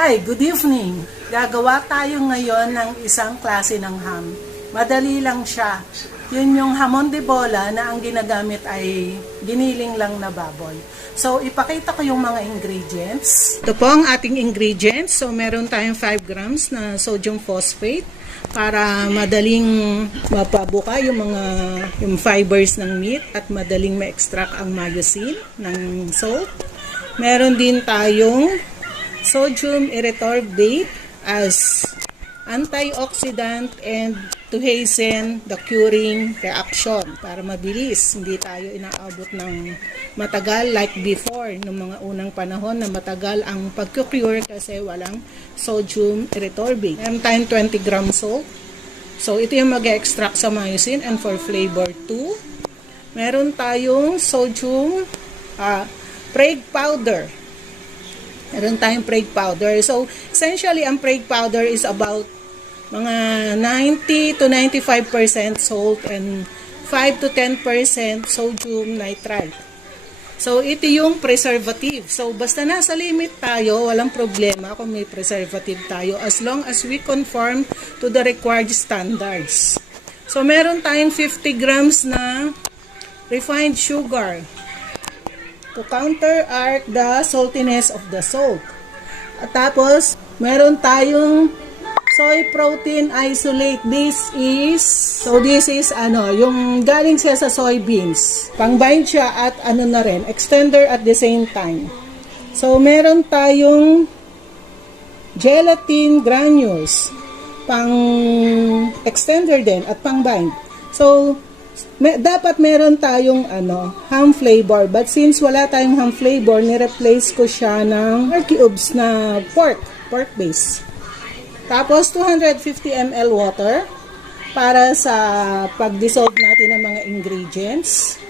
Hi, good evening. Gagawa tayo ngayon ng isang klase ng ham. Madali lang siya. Yun yung hamon de bola na ang ginagamit ay giniling lang na baboy. So, ipakita ko yung mga ingredients. Ito po ang ating ingredients. So, meron tayong 5 grams na sodium phosphate para madaling mapabuka yung fibers ng meat at madaling ma-extract ang myosin ng salt. Meron din tayong sodium erythorbate as antioxidant and to hasten the curing reaction para mabilis, hindi tayo inaabot ng matagal like before nung mga unang panahon na matagal ang pag-cure kasi walang sodium erythorbate. Meron tayong 20 grams salt. So ito yung mag-extract sa myosin and for flavor 2. Meron tayong sodium Prague powder. Meron tayong Prague powder. So, essentially, ang Prague powder is about mga 90 to 95% salt and 5 to 10% sodium nitrite. So, ito yung preservative. So, basta nasa limit tayo, walang problema kung may preservative tayo as long as we conform to the required standards. So, meron tayong 50 grams na refined sugar to counteract the saltiness of the salt. At tapos, meron tayong soy protein isolate. This is yung galing siya sa soybeans. Pang-bind siya at na rin, extender at the same time. So, meron tayong gelatin granules. Pang-extender din at pang-bind. So, dapat meron tayong ham flavor, but since wala tayong ham flavor, ni-replace ko siya ng cubes na pork base. Tapos 250 ml water para sa pag-dissolve natin ng mga ingredients.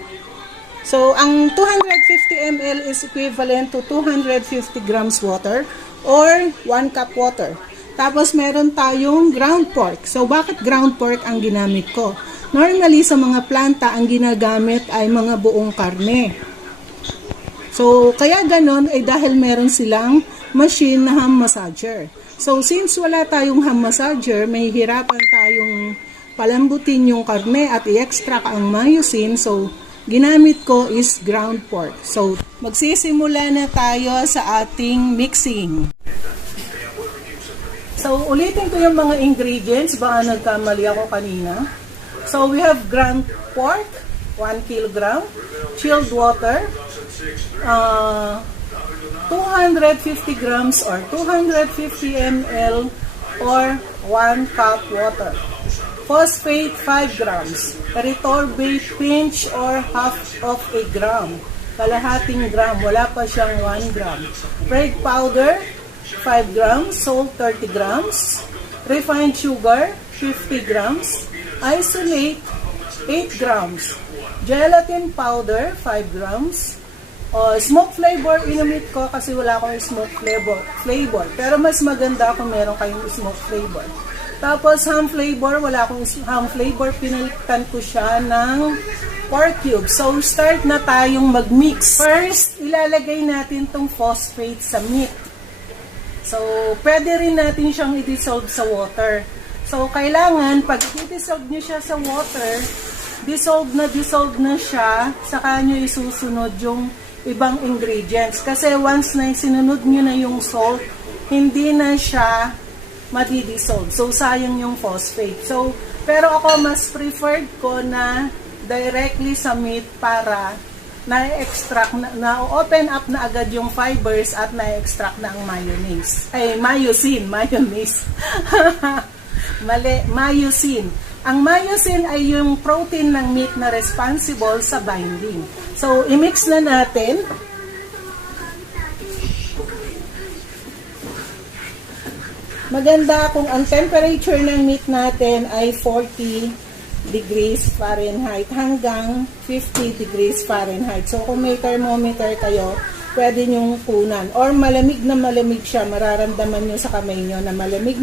So ang 250 ml is equivalent to 250 grams water or 1 cup water. Tapos meron tayong ground pork. So bakit ground pork ang ginamit ko? Normally, sa mga planta, ang ginagamit ay mga buong karne. So, kaya ganon ay dahil meron silang machine na ham massager. So, since wala tayong ham massager, may hirapan tayong palambutin yung karne at i-extract ang myosin. So, ginamit ko is ground pork. So, magsisimula na tayo sa ating mixing. So, ulitin ko yung mga ingredients. Baka nagkamali ako kanina. So, we have ground pork, 1 kilogram, chilled water, 250 grams or 250 ml or 1 cup water. Phosphate, 5 grams. Erythorbate pinch or half of a gram. Kalahating gram, wala pa siyang 1 gram. Prague powder, 5 grams. Salt, 30 grams. Refined sugar, 50 grams. Isolate, 8 grams. Gelatin powder, 5 grams. Smoke flavor, inumit ko kasi wala akong smoke flavor. Pero mas maganda kung meron kayong smoke flavor. Tapos ham flavor, wala akong ham flavor. Pinalitan ko siya ng pork cube. So, start na tayong mag-mix. First, ilalagay natin tong phosphate sa meat. So, pwede rin natin siyang i-dissolve sa water. So, kailangan, pag i-dissolve nyo siya sa water, dissolve na siya, saka nyo isusunod yung ibang ingredients. Kasi once na sinunod nyo na yung salt, hindi na siya madi-dissolve. So, sayang yung phosphate. So, pero ako mas preferred ko na directly sa meat para na-extract, na-open up na agad yung fibers at na-extract na ang myosin. Mali, myosin. Ang myosin ay yung protein ng meat na responsible sa binding. So, i-mix na natin. Maganda kung ang temperature ng meat natin ay 40 degrees Fahrenheit hanggang 50 degrees Fahrenheit. So, kung may thermometer kayo, pwede nyong kunan. Or malamig na malamig siya, mararamdaman nyo sa kamay nyo na malamig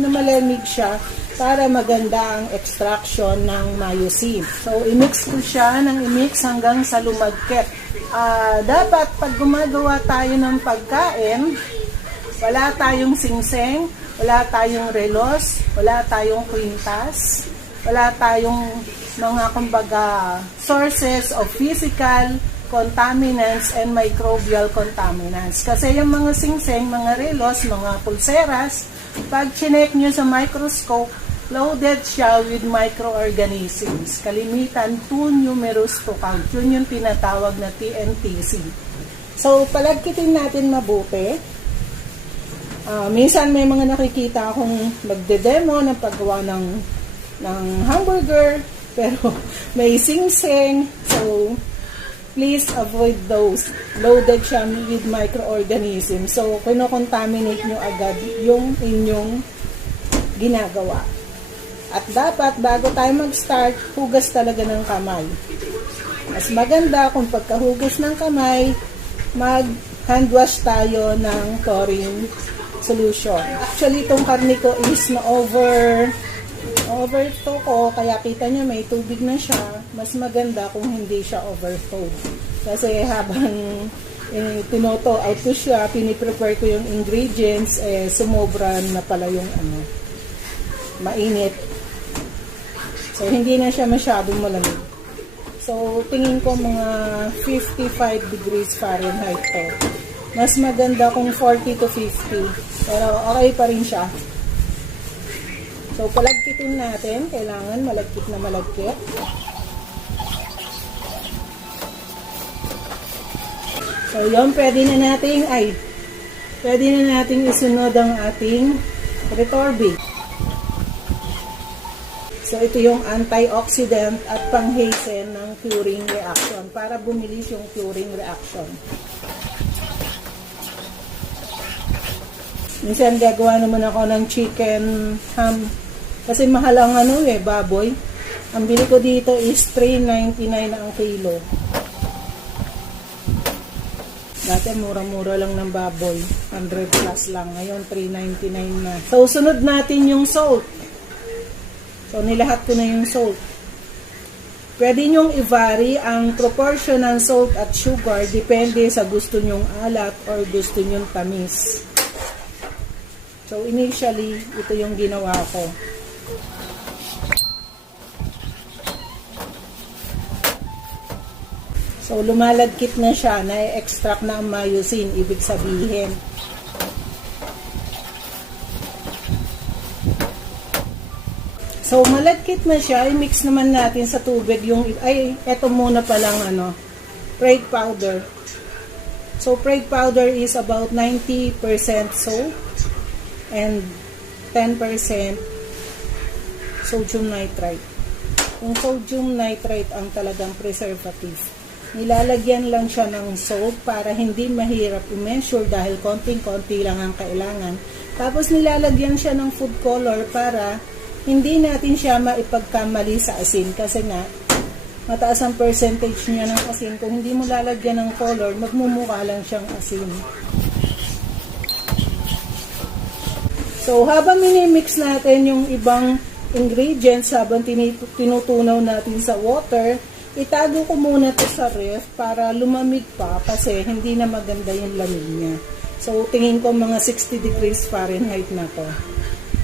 siya para maganda ang extraction ng myosin. So, i-mix ko siya hanggang sa lumagkit. Dapat pag gumagawa tayo ng pagkain, Wala tayong singseng, wala tayong relos, wala tayong kwintas, wala tayong mga kumbaga sources of physical contaminants and microbial contaminants. Kasi yung mga singseng, mga relos, mga pulseras, pag chinek nyo sa microscope, loaded siya with microorganisms. Kalimitan, too numerous to count. Yun yung tinatawag na TNTC. So, palagkitin natin mabuti. Minsan may mga nakikita akong magde-demo ng paggawa ng hamburger, pero may singseng. So, please avoid those. Loaded siya with microorganisms. So, kinokontaminate nyo agad yung inyong ginagawa. At dapat, bago tayo mag-start, hugas talaga ng kamay. Mas maganda kung pagkahugas ng kamay, mag-hand wash tayo ng chlorine solution. Actually, itong karne ko is na overflow ko, kaya kita nyo may tubig na siya. Mas maganda kung hindi siya overflow. Kasi habang tinoto out ko siya, piniprepare ko yung ingredients, sumobra na pala yung mainit. So, hindi na siya masyadong malamig. So, tingin ko mga 55 degrees Fahrenheit to. Mas maganda kung 40 to 50. Pero okay pa rin siya. So, palagkitin natin. Kailangan malagkit na malagkit. So, yun, pwede na nating isunod ang ating retorbi. So, ito yung antioxidant at pang-hasten ng curing reaction para bumilis yung curing reaction. Minsan gagawa naman ako ng chicken ham kasi mahal ang baboy. Ang bili ko dito is $3.99 ang kilo. Dati mura-mura lang ng baboy. 100 plus lang. Ngayon $3.99 na. So, sunod natin yung salt. So, nilahat ko na yung salt. Pwede nyong i-vary ang proportion ng salt at sugar depende sa gusto nyong alat or gusto nyong tamis. So, initially, ito yung ginawa ko. So, lumalagkit na siya, na-extract na ang myosin, ibig sabihin. So, malagkit na siya, i-mix naman natin sa tubig yung, eto muna palang Prague powder. So, Prague powder is about 90% salt and 10% sodium nitrite. Yung sodium nitrite ang talagang preservative. Nilalagyan lang siya ng salt para hindi mahirap i-measure dahil konting-konti lang ang kailangan. Tapos nilalagyan siya ng food color para hindi natin siya maipagkamali sa asin kasi nga mataas ang percentage niya ng asin. Kung hindi mo lalagyan ng color, magmumukha lang siyang asin. So, habang minimix natin yung ibang ingredients, habang tinutunaw natin sa water, itago ko muna to sa ref para lumamig pa kasi hindi na maganda yung lamig niya. So, tingin ko mga 60 degrees Fahrenheit na to.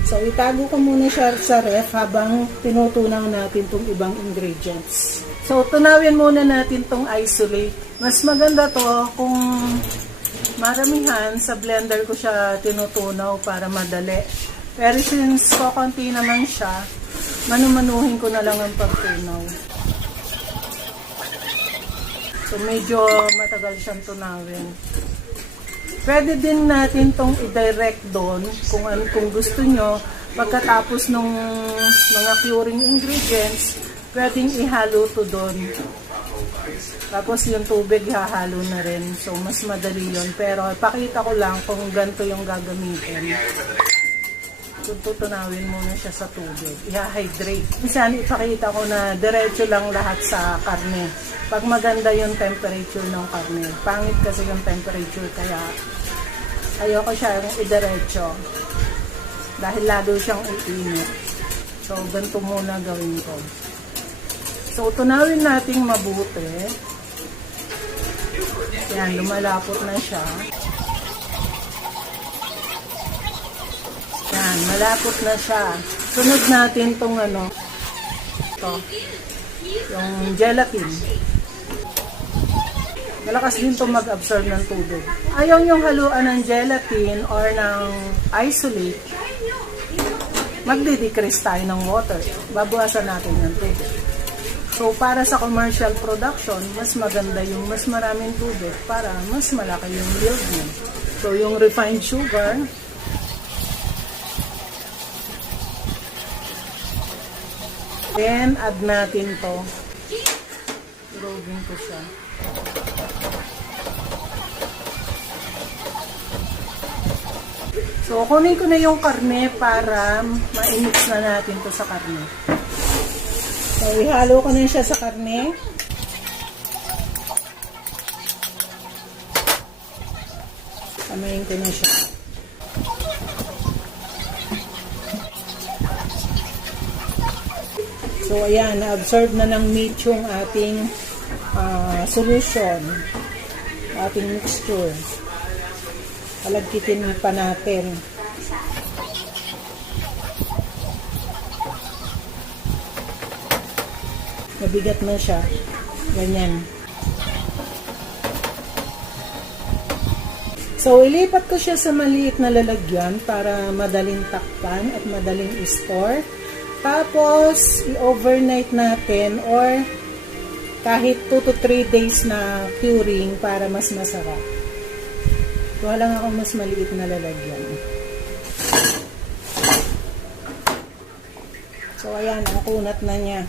So, itago ko muna siya sa ref habang tinutunaw natin itong ibang ingredients. So, tunawin muna natin itong isolate. Mas maganda to kung maramihan, sa blender ko siya tinutunaw para madali. Pero since konti naman siya, manumanuhin ko na lang ang pagtunaw. So, medyo matagal siyang tunawin. Pwede din natin tong i-direct doon kung gusto nyo. Pagkatapos ng mga curing ingredients, pwedeng ihalo to doon. Tapos yung tubig hahalo na rin. So, mas madali yun. Pero pakita ko lang kung ganito yung gagamitin. Tutunawin muna siya sa tubig. I-hydrate. Minsan ipakita ko na diretso lang lahat sa karne. Pag maganda yung temperature ng karne. Pangit kasi yung temperature kaya ayoko siya yung idiretso. Dahil lalo siyang iinit. So, ganito muna gawin ko. So, tunawin natin mabuti. Yan, lumalapot na siya. Yan, malapot na siya. Sunod natin tong ito, yung gelatin. Malakas din itong mag-absorb ng tubig. Ayaw yung haluan ng gelatin or ng isolate, magdi-decrease tayo ng water. Babawasan natin ng tubig. So, para sa commercial production, mas maganda yung mas maraming tubig para mas malaki yung yield niya. So, yung refined sugar, then, add natin to. Durugin ko siya. So, kunin ko na yung karne para ma-mix na natin to sa karne. So, ihalo ko na siya sa karne. Kamayin ko na siya. So, ayan, na-absorb na ng meat yung ating solution, ating mixture. Palagkitin pa natin. Mabigat na siya. Ganyan. So, ilipat ko siya sa maliit na lalagyan para madaling takpan at madaling i-store. Tapos, i-overnight natin or kahit 2 to 3 days na curing para mas masarap. Kuha lang ako mas maliit na lalagyan. So, ayan, ang kunat na niya.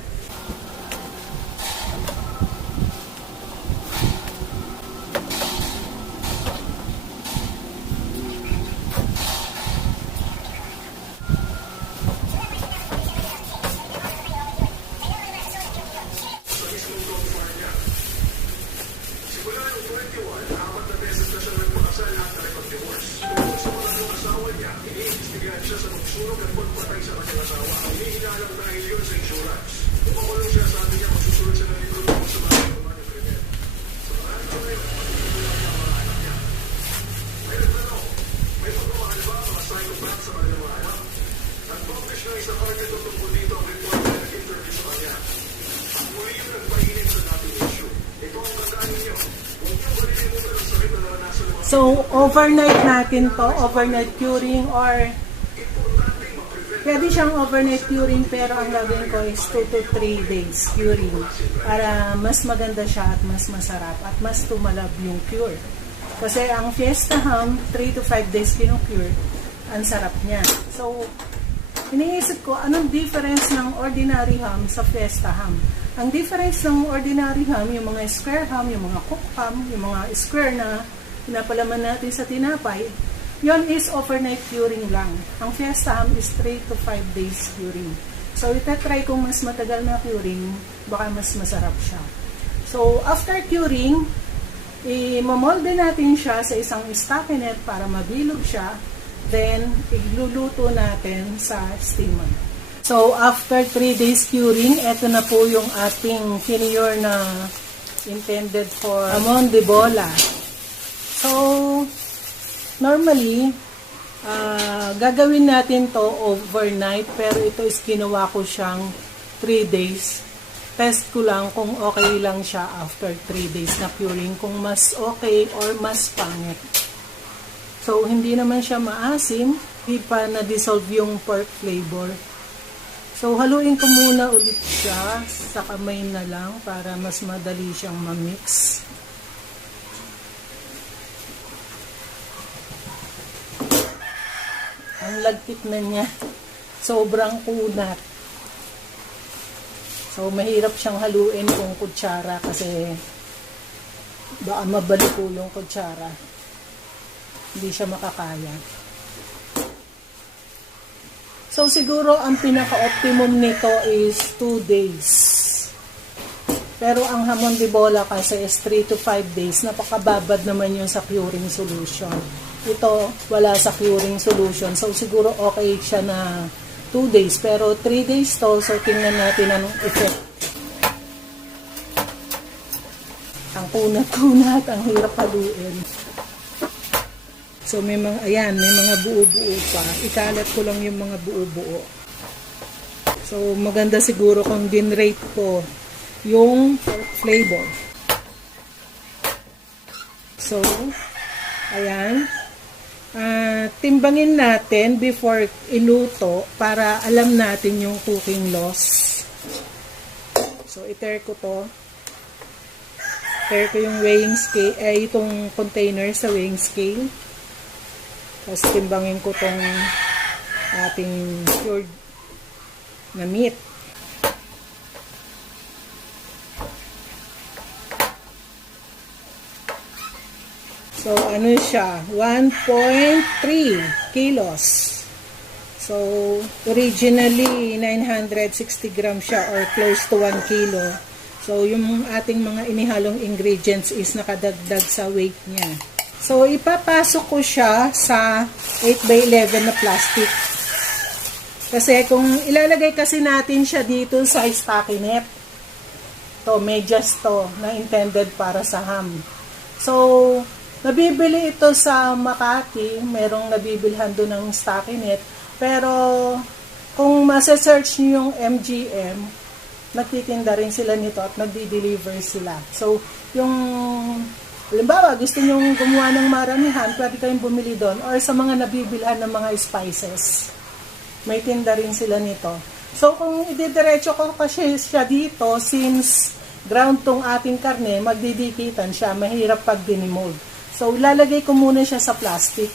So, overnight natin to, overnight curing or pwede siyang overnight curing pero ang gagawin ko is 2 to 3 days curing para mas maganda siya at mas masarap at mas tumalab yung cure. Kasi ang Fiesta Ham, 3 to 5 days kinukure, ang sarap niya. So, iniisip ko, anong difference ng ordinary ham sa Fiesta Ham? Ang difference ng ordinary ham, yung mga square ham, yung mga cooked ham, yung mga square na pinapalaman natin sa tinapay, yon is overnight curing lang. Ang Fiesta Ham is 3 to 5 days curing. So, itatry kung mas matagal na curing, baka mas masarap siya. So, after curing, i-molde natin siya sa isang stockinette para mabilog siya. Then, igluluto natin sa steamer. So, after 3 days curing, eto na po yung ating finiure na intended for hamon de bola. So, normally, gagawin natin to overnight, pero ito is ginawa ko siyang 3 days. Test ko lang kung okay lang siya after 3 days na curing, kung mas okay or mas pangit. So, hindi naman siya maasim, hindi pa na-dissolve yung pork flavor. So, haluin ko muna ulit siya sa kamay na lang para mas madali siyang ma-mix. Ang lagkit na niya. Sobrang kunat. So, mahirap siyang haluin kung kutsara kasi baka mabaliko yung kutsara. Hindi siya makakaya. So, siguro ang pinaka-optimum nito is 2 days. Pero ang hamon de bola kasi is 3 to 5 days. Napakababad naman yun sa curing solution. Ito, wala sa curing solution. So, siguro okay siya na 2 days. Pero 3 days to, so tingnan natin anong effect. Ang kunat-kunat, ang hirap haluin. So may mga, ayan, may mga buo-buo pa. Ikalat ko lang yung mga buo-buo. So maganda siguro kung din-rate ko yung flavor. So, ayan. Timbangin natin before iluto para alam natin yung cooking loss. So, iter ko to. Iter ko yung weighing scale, itong container sa weighing scale. Tapos timbangin ko tong ating cured na meat. So, ano siya? 1.3 kilos. So, originally, 960 grams siya or close to 1 kilo. So, yung ating mga inihalong ingredients is nakadagdag sa weight niya. So, ipapasok ko siya sa 8x11 na plastic. Kasi kung ilalagay kasi natin siya dito sa stockinette, to medyas to na intended para sa ham. So, nabibili ito sa Makati, merong nabibilhan doon ng stockinette. Pero, kung masa-search nyo yung MGM, nagtitinda rin sila nito at nagdi-deliver sila. So, yung, halimbawa, gusto nyo gumawa ng maramihan, pwede kayong bumili doon. Or sa mga nabibilhan ng mga spices, may tinda rin sila nito. So, kung ididiretso ko kasi siya dito, since ground tong ating karne, magdidikitan siya, mahirap pag dinimold. So, lalagay ko muna siya sa plastic.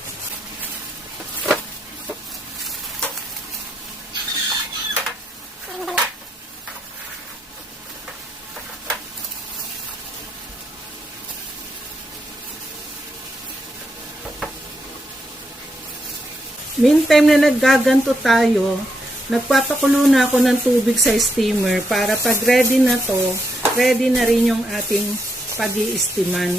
Meantime na naggaganto tayo, nagpapakulo na ako ng tubig sa steamer para pag ready na to, ready na rin yung ating pag-iistiman.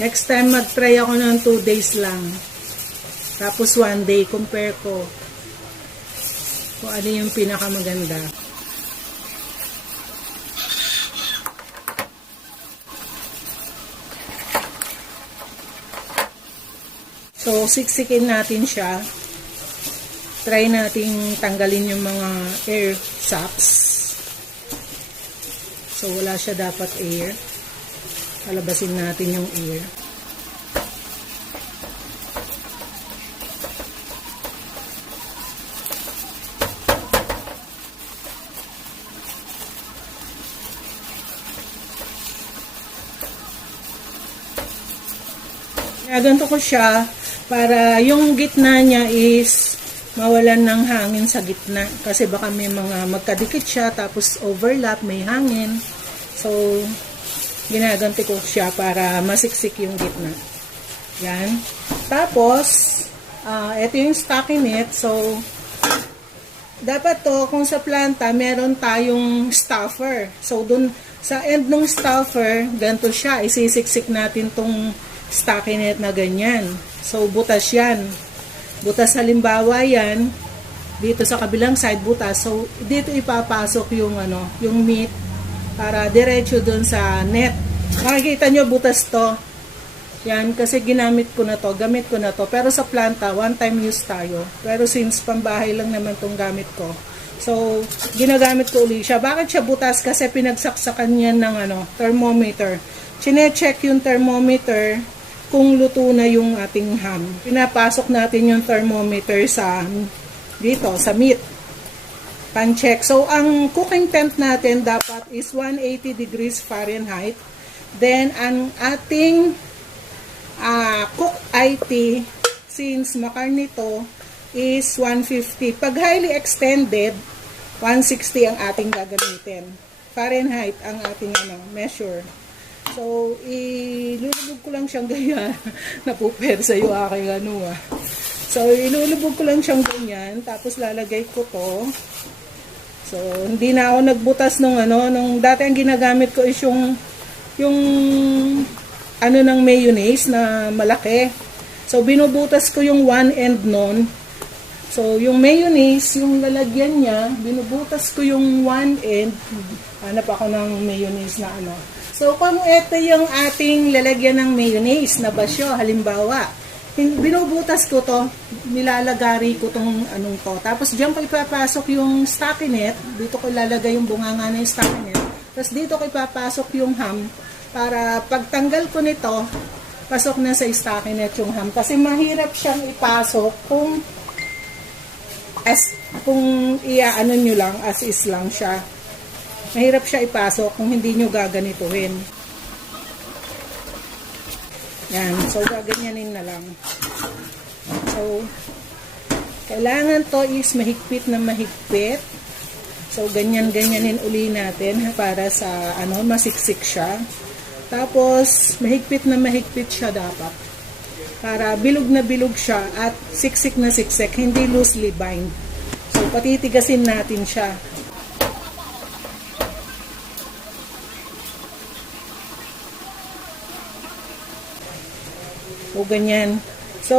Next time, mag-try ako ng 2 days lang. Tapos 1 day, compare ko kung ano yung pinakamaganda. So, siksikin natin siya. Try natin tanggalin yung mga air sacs. So, wala siya dapat air. Palabasin natin yung air. Ganito ko siya para yung gitna niya is mawalan ng hangin sa gitna. Kasi baka may mga magkadikit siya tapos overlap, may hangin. So, ginaganti ko siya para masiksik yung gitna. Yan. Tapos, ito yung stockinette. So, dapat to, kung sa planta, meron tayong stuffer. So, dun sa end ng stuffer, ganito siya. Isisiksik natin tong stockinette na ganyan. So, butas yan. Butas halimbawa yan. Dito sa kabilang side, butas. So, dito ipapasok yung, yung meat para diretso dun sa net. Makikita nyo butas to. Yan, kasi ginamit ko na to, gamit ko na to. Pero sa planta, one time use tayo. Pero since pambahay lang naman tong gamit ko, so, ginagamit ko ulit siya. Bakit siya butas? Kasi pinagsaksakan yan ng thermometer. Chine-check yung thermometer kung luto na yung ating ham. Pinapasok natin yung thermometer sa dito, sa meat. Pan-check. So, ang cooking temp natin dapat is 180 degrees Fahrenheit. Then, ang ating cook IT, since makarni to, is 150. Pag highly extended, 160 ang ating gagamitin. Fahrenheit ang ating measure. So, ilulubog ko lang siyang ganyan. Napupersa yung aking So, ilulubog ko lang siyang ganyan. Tapos, lalagay ko to. So, hindi na ako nagbutas nung nung dati ang ginagamit ko is yung yung ano ng mayonnaise na malaki. So, binubutas ko yung one end nun. So, yung mayonnaise, yung lalagyan niya, binubutas ko yung one end. Hanap ako ng mayonnaise na ano. So, kung ito yung ating lalagyan ng mayonnaise na basyo, halimbawa, binubutas ko to, nilalagari ko tong anong to. Tapos, diyan ko ipapasok yung stockinette. Dito ko ilalagay yung bunganga na yung stockinette. Tapos, dito ko ipapasok yung ham para pagtanggal ko nito, pasok na sa stockinette yung ham. Kasi mahirap siyang ipasok kung iaano nyo lang, as is lang siya. Mahirap siya ipasok kung hindi nyo gaganituhin. Yan. So, gaganyanin na lang. So, kailangan to is mahigpit na mahigpit. So, ganyan-ganyanin uli natin para sa, masiksik siya. Tapos, mahigpit na mahigpit siya dapat. Para bilog na bilog siya at siksik na siksik, hindi loosely bind. So, patitigasin natin siya. O, ganyan. So,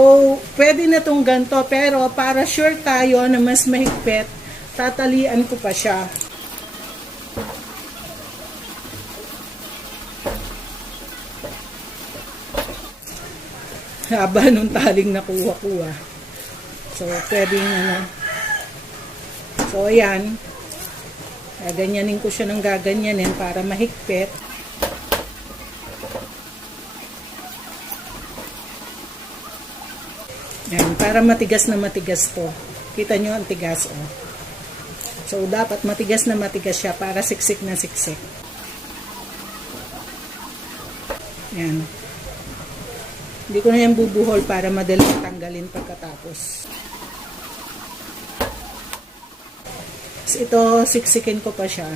pwede na itong ganito, pero para sure tayo na mas mahigpit, tatalian ko pa siya. Haba nung taling nakuha-kuha. So, pwedeng So, ayan. Gaganyanin ko siya ng gaganyanin para mahigpit. Yan, para matigas na matigas to. Kita nyo ang tigas, oh. So, dapat matigas na matigas siya para siksik na siksik. Yan. Hindi ko na yan bubuhol para madaling tanggalin pagkatapos. So, ito, siksikin ko pa siya.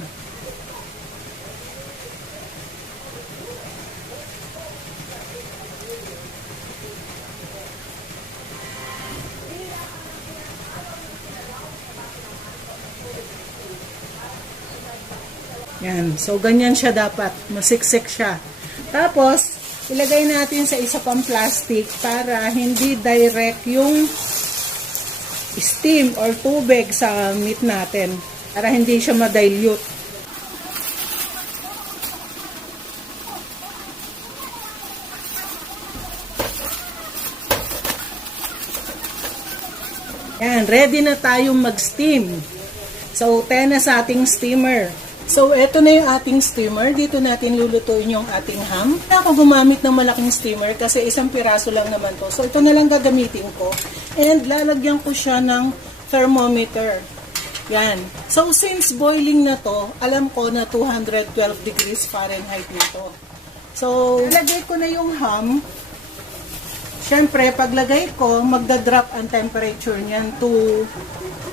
Yan. So, ganyan siya dapat. Masiksik siya. Tapos, ilagay natin sa isa pang plastic para hindi direct yung steam or tubig sa meat natin. Para hindi siya ma-dilute. Yan. Ready na tayong mag-steam. So, 10 na sa ating steamer. So, eto na yung ating steamer. Dito natin lulutuin yung ating ham. Ako gumamit ng malaking steamer kasi isang piraso lang naman to. So, ito na lang gagamitin ko. And lalagyan ko siya ng thermometer. Yan. So, since boiling na to, alam ko na 212 degrees Fahrenheit nito. So, lagay ko na yung ham. Siyempre, paglagay ko, magdadrop ang temperature niyan to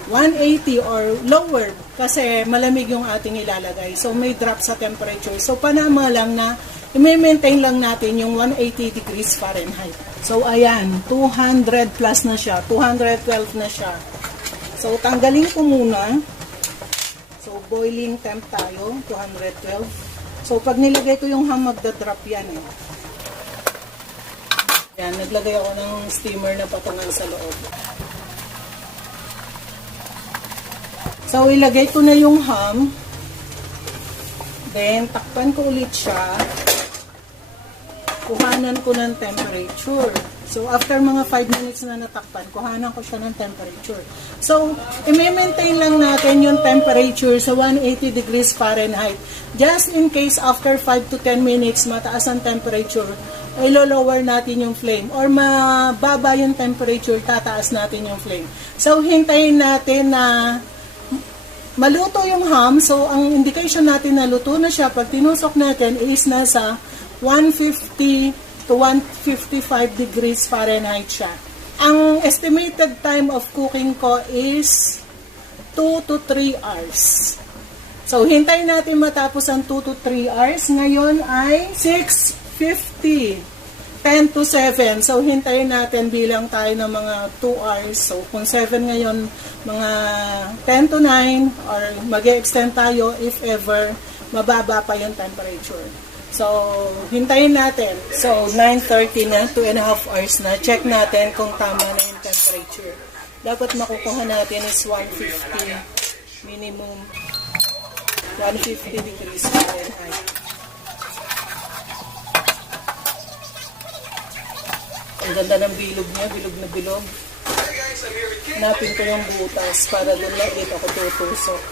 180 or lower kasi malamig yung ating ilalagay. So, may drop sa temperature. So, panama lang na i-maintain lang natin yung 180 degrees Fahrenheit. So, ayan, 200 plus na siya. 212 na siya. So, tanggalin ko muna. So, boiling temp tayo, 212. So, pag nilagay ko yung ham, magdadrop yan eh. Yan, naglagay ako ng steamer na patungan sa loob. So, ilagay ko na yung ham. Then, takpan ko ulit siya. Kuhanan ko ng temperature. So, after mga 5 minutes na natakpan, kuhanan ko siya ng temperature. So, i-maintain lang natin yung temperature sa 180 degrees Fahrenheit. Just in case after 5 to 10 minutes, mataas ang temperature, ay lower natin yung flame. Or mababa yung temperature, tataas natin yung flame. So, hintayin natin na maluto yung ham. So, ang indication natin na luto na siya pag tinusok natin is nasa 150 to 155 degrees Fahrenheit siya. Ang estimated time of cooking ko is 2 to 3 hours. So, hintayin natin matapos ang 2 to 3 hours. Ngayon ay 6:50. 10 to 7. So, hintayin natin bilang tayo ng mga 2 hours. So, kung 7 ngayon, mga 10 to 9 or mag-extend tayo if ever mababa pa yung temperature. So, hintayin natin. So, 9:30 na, 2.5 hours na. Check natin kung tama na yung temperature. Dapat makukuha natin is 150 minimum. 150 degrees Fahrenheit. Ang ganda ng bilog niya, bilog na bilog. Hanapin ko yung butas para doon lang dito ako tutusok.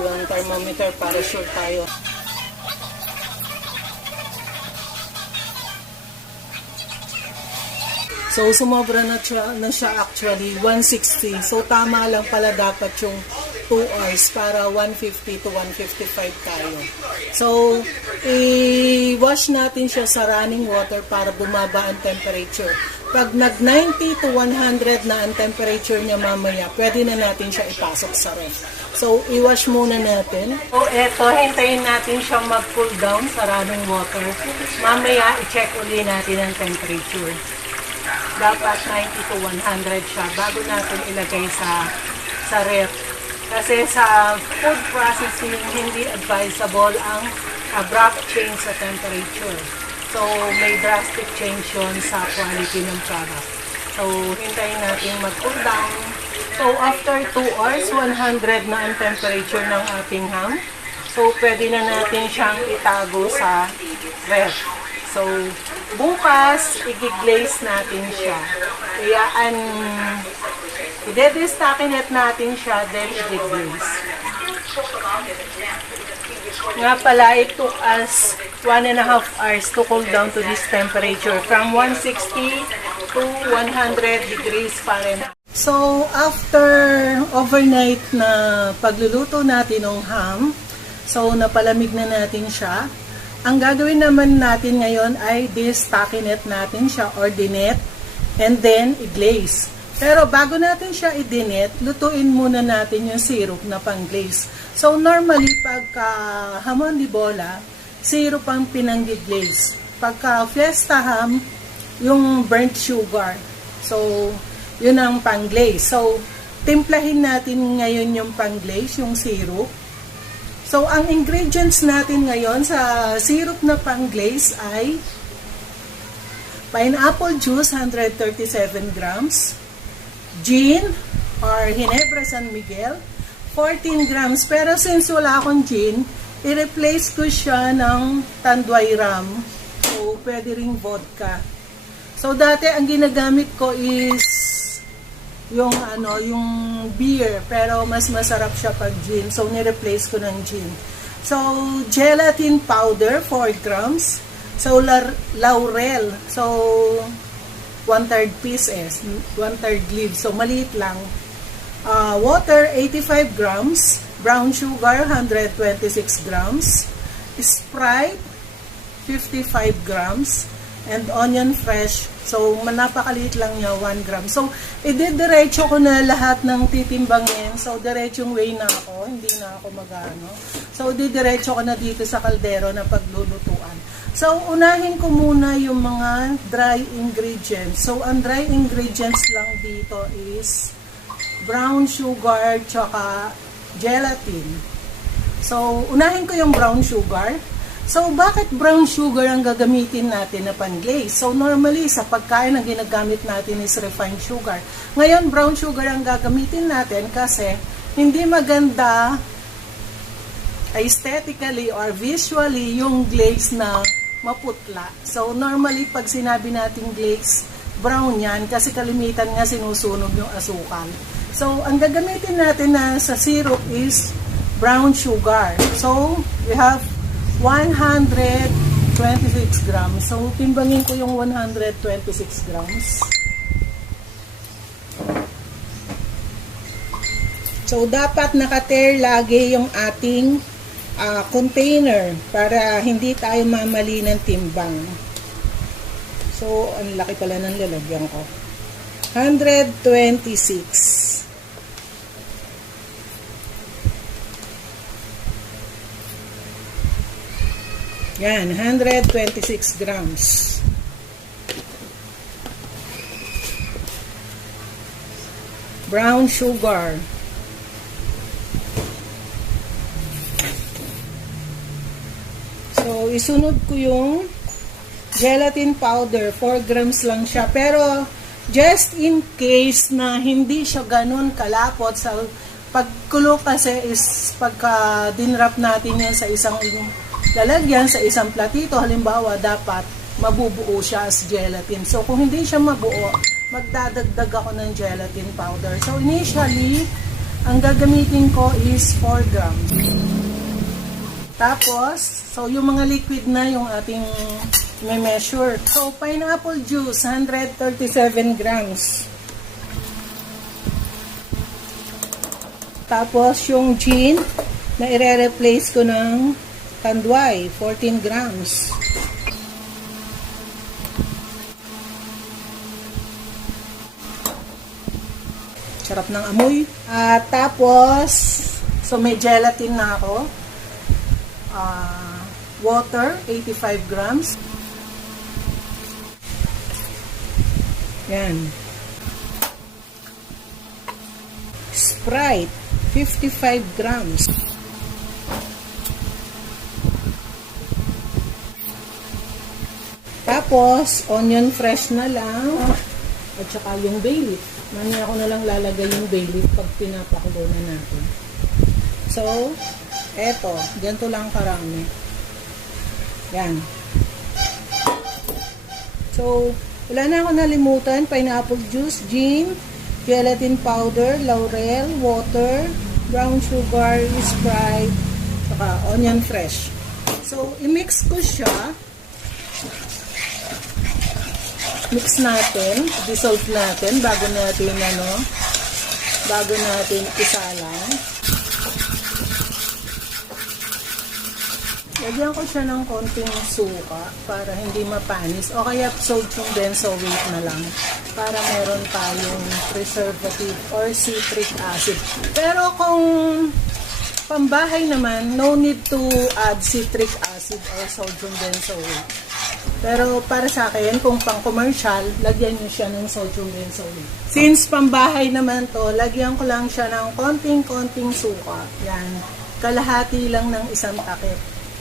Walang thermometer para sure tayo. So, sumobra na siya actually, 160. So, tama lang pala dapat yung 2 hours para 150 to 155 tayo. So, i-wash natin siya sa running water para bumaba ang temperature. Pag nag-90 to 100 na ang temperature niya mamaya, pwede na natin siya ipasok sa ref. So, i-wash muna natin. So, eto, hintayin natin siyang mag-cool down sa running water. Mamaya, i-check uli natin ang temperature. Dapat 90 to 100 siya bago natin ilagay sa ref. Kasi sa food processing, hindi advisable ang abrupt change sa temperature. So, may drastic change yun sa quality ng product. So, hintayin natin mag-cool down. So, after 2 hours, 100 na ang temperature ng ating ham. So, pwede na natin siyang itago sa ref. So, bukas, i-glaze natin siya. Kaya, i-destakinet natin siya, then i-glaze. Nga pala, it took us 1.5 hours to cool down to this temperature from 160 to 100 degrees Fahrenheit. So, after overnight na pagluluto natin ng ham, so napalamig na natin siya. Ang gagawin naman natin ngayon ay destackinet natin siya or dinet and then i-glaze. Pero bago natin siya i-dinet, lutuin muna natin yung syrup na pang-glaze. So normally pagka hamon di bola, syrup ang pinang-glaze. Pagka fiesta ham, yung burnt sugar. So yun ang pang-glaze. So timplahin natin ngayon yung pang-glaze, yung syrup. So, ang ingredients natin ngayon sa syrup na pang-glaze ay pineapple juice, 137 grams, gin or Ginebra San Miguel, 14 grams. Pero since wala akong gin, i-replace ko siya ng tanduay rum. So, pwede ring vodka. So, dati ang ginagamit ko is yung beer, pero mas masarap siya pag gin. So, ni-replace ko ng gin. So, gelatin powder, 4 grams. So, laurel. So, 1/3 pieces, 1/3 leaves. So, maliit lang. Water, 85 grams. Brown sugar, 126 grams. Sprite, 55 grams. And onion fresh. So, napakaliit lang niya, 1 gram. So, diretso ko na lahat ng titimbangin. So, diretsong way na ako. Hindi na ako mag-ano. So, diretso ko na dito sa kaldero na paglulutuan. So, unahin ko muna yung mga dry ingredients. So, ang dry ingredients lang dito is brown sugar tsaka gelatin. So, unahin ko yung brown sugar. So, bakit brown sugar ang gagamitin natin na pang-glaze? So, normally, sa pagkain ang ginagamit natin is refined sugar. Ngayon, brown sugar ang gagamitin natin kasi hindi maganda aesthetically or visually yung glaze na maputla. So, normally, pag sinabi natin glaze, brown yan kasi kalimitan nga sinusunog yung asukal. So, ang gagamitin natin na sa syrup is brown sugar. So, we have 126 grams. So, timbangin ko yung 126 grams. So, dapat naka-tear lagi yung ating container para hindi tayo mamali ng timbang. So, ang laki pala ng lalagyan ko. 126. Yan, 126 grams. Brown sugar. So, isunod ko yung gelatin powder. 4 grams lang siya. Pero, just in case na hindi siya ganun kalapot, sa pagkulo kasi is pagka dinrap natin yan sa isang lalagyan, sa isang platito, halimbawa, dapat mabubuo siya as gelatin. So, kung hindi siya mabuo, magdadagdag ako ng gelatin powder. So, initially, ang gagamitin ko is 4 grams. Tapos, so yung mga liquid na yung ating measure. So, pineapple juice, 137 grams. Tapos, yung gin, na ire-replace ko ng kandway, 14 grams. Sarap ng amoy. Tapos, so may gelatin na ako. Water, 85 grams. Yan. Sprite, 55 grams. Tapos, onion fresh na lang. At saka yung bay leaf. Mamaya ko na lang lalagay yung bay leaf pag pinapakulo na natin. So, eto. Ganito lang karami. Yan. So, wala na ako nalimutan. Pineapple juice, gin, gelatin powder, laurel, water, brown sugar, Sprite, saka onion fresh. So, i-mix ko siya. Mix natin, dissolve natin bago natin isalang. Lagyan ko siya ng konting suka para hindi mapanis o kaya sodium benzoate na lang para meron tayong preservative or citric acid. Pero kung pambahay naman, no need to add citric acid or sodium benzoate. Pero para sa akin, kung pang-commercial, lagyan nyo siya ng sodium benzoate. Since pambahay naman to, lagyan ko lang siya ng konting-konting suka. Yan. Kalahati lang ng isang takip.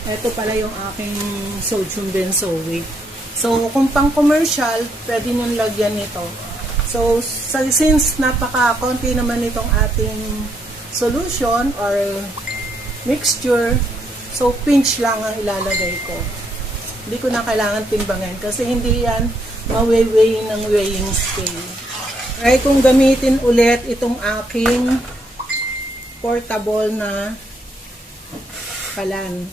Ito pala yung aking sodium benzoate. So, kung pang-commercial, pwede nyo lagyan nito. So, since napaka-konti naman itong ating solution or mixture, so pinch lang ang ilalagay ko. Hindi ko na kailangan timbangin kasi hindi yan ma-weigh ng weighing scale. Try kong gamitin ulit itong aking portable na kalan.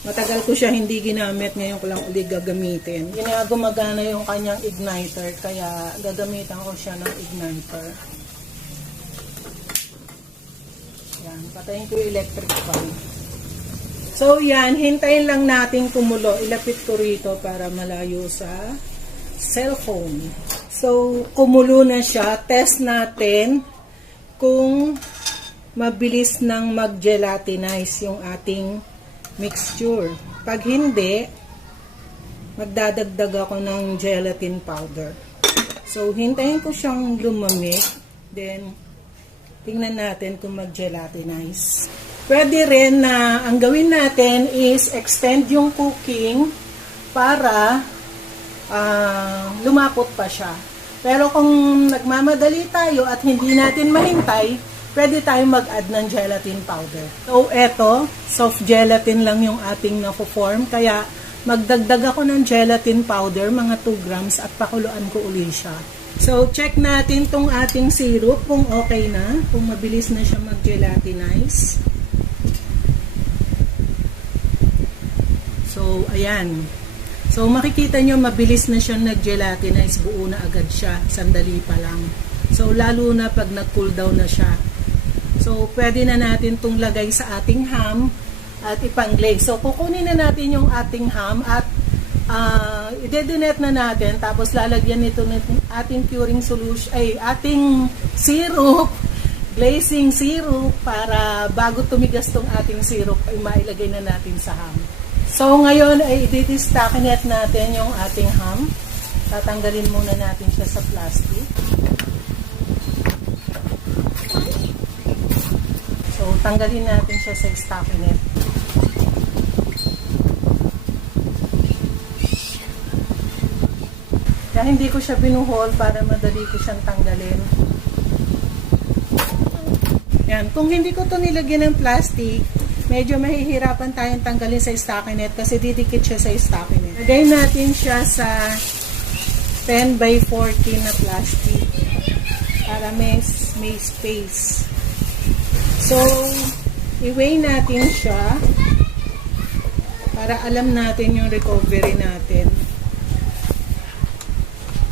Matagal ko siya hindi ginamit, ngayon ko lang ulit gagamitin. Gumagana yung kanyang igniter, kaya gagamitan ko siya ng igniter. Yan, patayin ko yung electric fan. So yan, hintayin lang natin kumulo. Ilapit ko rito para malayo sa cellphone. So, kumulo na siya. Test natin kung mabilis nang mag-gelatinize yung ating mixture. Pag hindi, magdadagdag ako ng gelatin powder. So, hintayin ko siyang lumamig. Then, tingnan natin kung mag-gelatinize. Pwede rin na ang gawin natin is extend yung cooking para lumapot pa siya. Pero kung nagmamadali tayo at hindi natin mahintay, pwede tayong mag-add ng gelatin powder. So, eto, soft gelatin lang yung ating na-form. Kaya, magdagdag ako ng gelatin powder, mga 2 grams, at pakuluan ko uli siya. So, check natin tong ating syrup kung okay na, kung mabilis na siya mag-gelatinize. So, ayan. So, makikita nyo, mabilis na siya nag-gelatinize. Buo na agad siya. Sandali pa lang. So, lalo na pag nag-cool down na siya. So, pwede na natin itong lagay sa ating ham at ipang-glaze. So, kukunin na natin yung ating ham at i-detonate na natin. Tapos, lalagyan nito ng ating curing solution, ating syrup, glazing syrup, para bago tumigas tong ating syrup, ay mailagay na natin sa ham. So ngayon ay i-destackinate natin yung ating ham. Tatanggalin muna natin siya sa plastic. So tanggalin natin siya sa stackinate. Kaya hindi ko siya binuhol para madali ko siyang tanggalin. Yan. Kung hindi ko to nilagyan ng plastic, medyo mahihirapan tayong tanggalin sa stockinette kasi didikit siya sa stockinette. Lagay natin siya sa 10 by 14 na plastic para may space. So, i-weigh natin siya para alam natin yung recovery natin.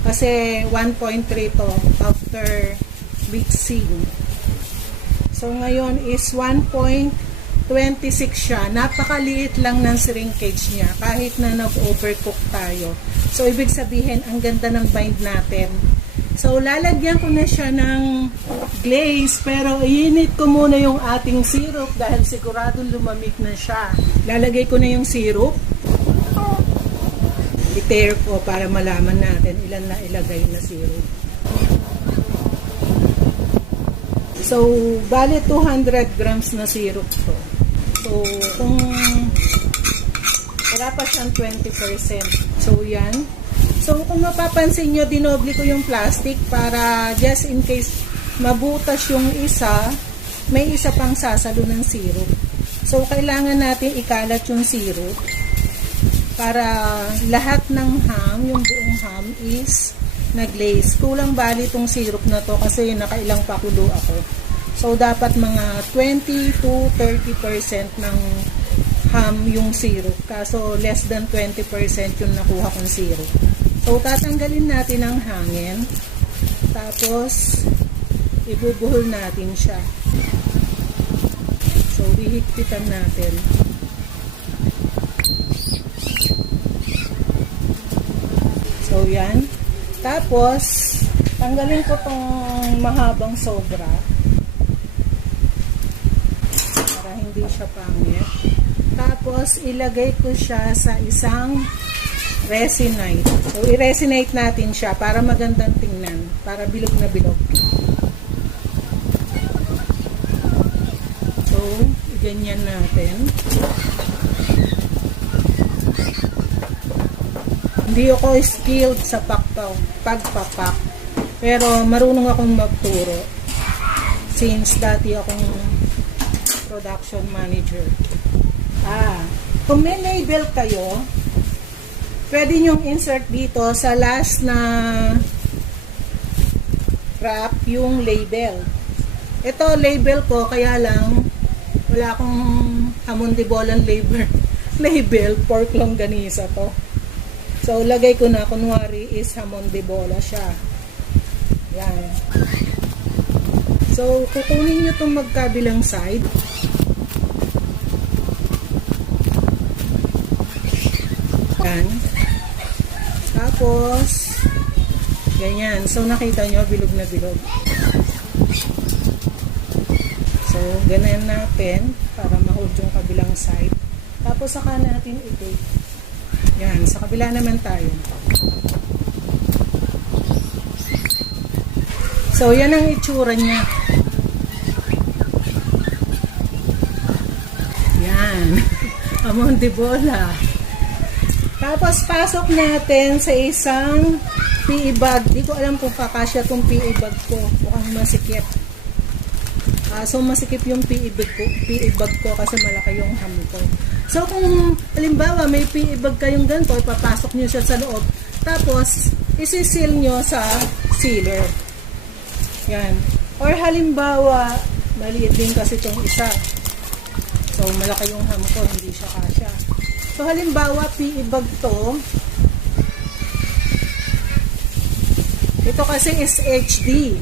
Kasi 1.3 to after mixing. So, ngayon is 1.26 siya. Napakaliit lang ng shrinkage niya kahit na nag-overcook tayo. So, ibig sabihin, ang ganda ng bind natin. So, lalagyan ko na siya ng glaze pero iinit ko muna yung ating syrup dahil sigurado lumamig na siya. Lalagay ko na yung syrup. I-tear ko para malaman natin ilan na ilagay na syrup. So, bali 200 grams na syrup to. So, kung wala pa siyang 20%. So, yan. So, kung mapapansin nyo, dinoble ko yung plastic para just in case mabutas yung isa, may isa pang sasalo ng syrup. So, kailangan natin ikalat yung syrup para lahat ng ham, yung buong ham is na-glaze. Kulang bali itong syrup na to kasi nakailang pakulo ako. So, dapat mga 20 to 30% ng ham yung syrup. Kaso, less than 20% yung nakuha kong syrup. So, tatanggalin natin ang hangin. Tapos, ibubuhol natin siya. So, hihigpitan natin. So, yan. Tapos, tanggalin ko tong mahabang sobra. Para hindi siya pangit. Tapos, ilagay ko siya sa isang resinite. So, i-resinate natin siya para magandang tingnan. Para bilog na bilog. So, ganyan natin. Hindi ako skilled sa pagpapak. Pero marunong akong magturo. Since dati akong production manager. Kung may label kayo, pwede nyong insert dito sa last na wrap yung label. Ito label ko, kaya lang wala akong hamon de bolang label, pork longganisa to. So, lagay ko na, kunwari is hamon de bola siya. Yan. So, kukunin nyo itong magkabilang side. Yan. Tapos, ganyan. So, nakita nyo, bilog na bilog. So, ganyan natin para ma-hold yung kabilang side. Tapos, saka natin i-take. Yan, sa kabila naman tayo. So, yan ang itsura niya. Yan. Hamon de bola. Tapos, pasok natin sa isang PE bag. Di ko alam kung kakasya itong PE bag ko. Mukhang masikip. So, masikip yung PE bag ko kasi malaki yung ham ko. So, kung halimbawa may PE bag kayong ganito, ipapasok nyo siya sa loob. Tapos, isi-seal nyo sa sealer. Yan. Or halimbawa, maliit din kasi itong isa. So, malaki yung ham ko, hindi siya kasya. So, halimbawa, PE bag to. Ito kasi is HD.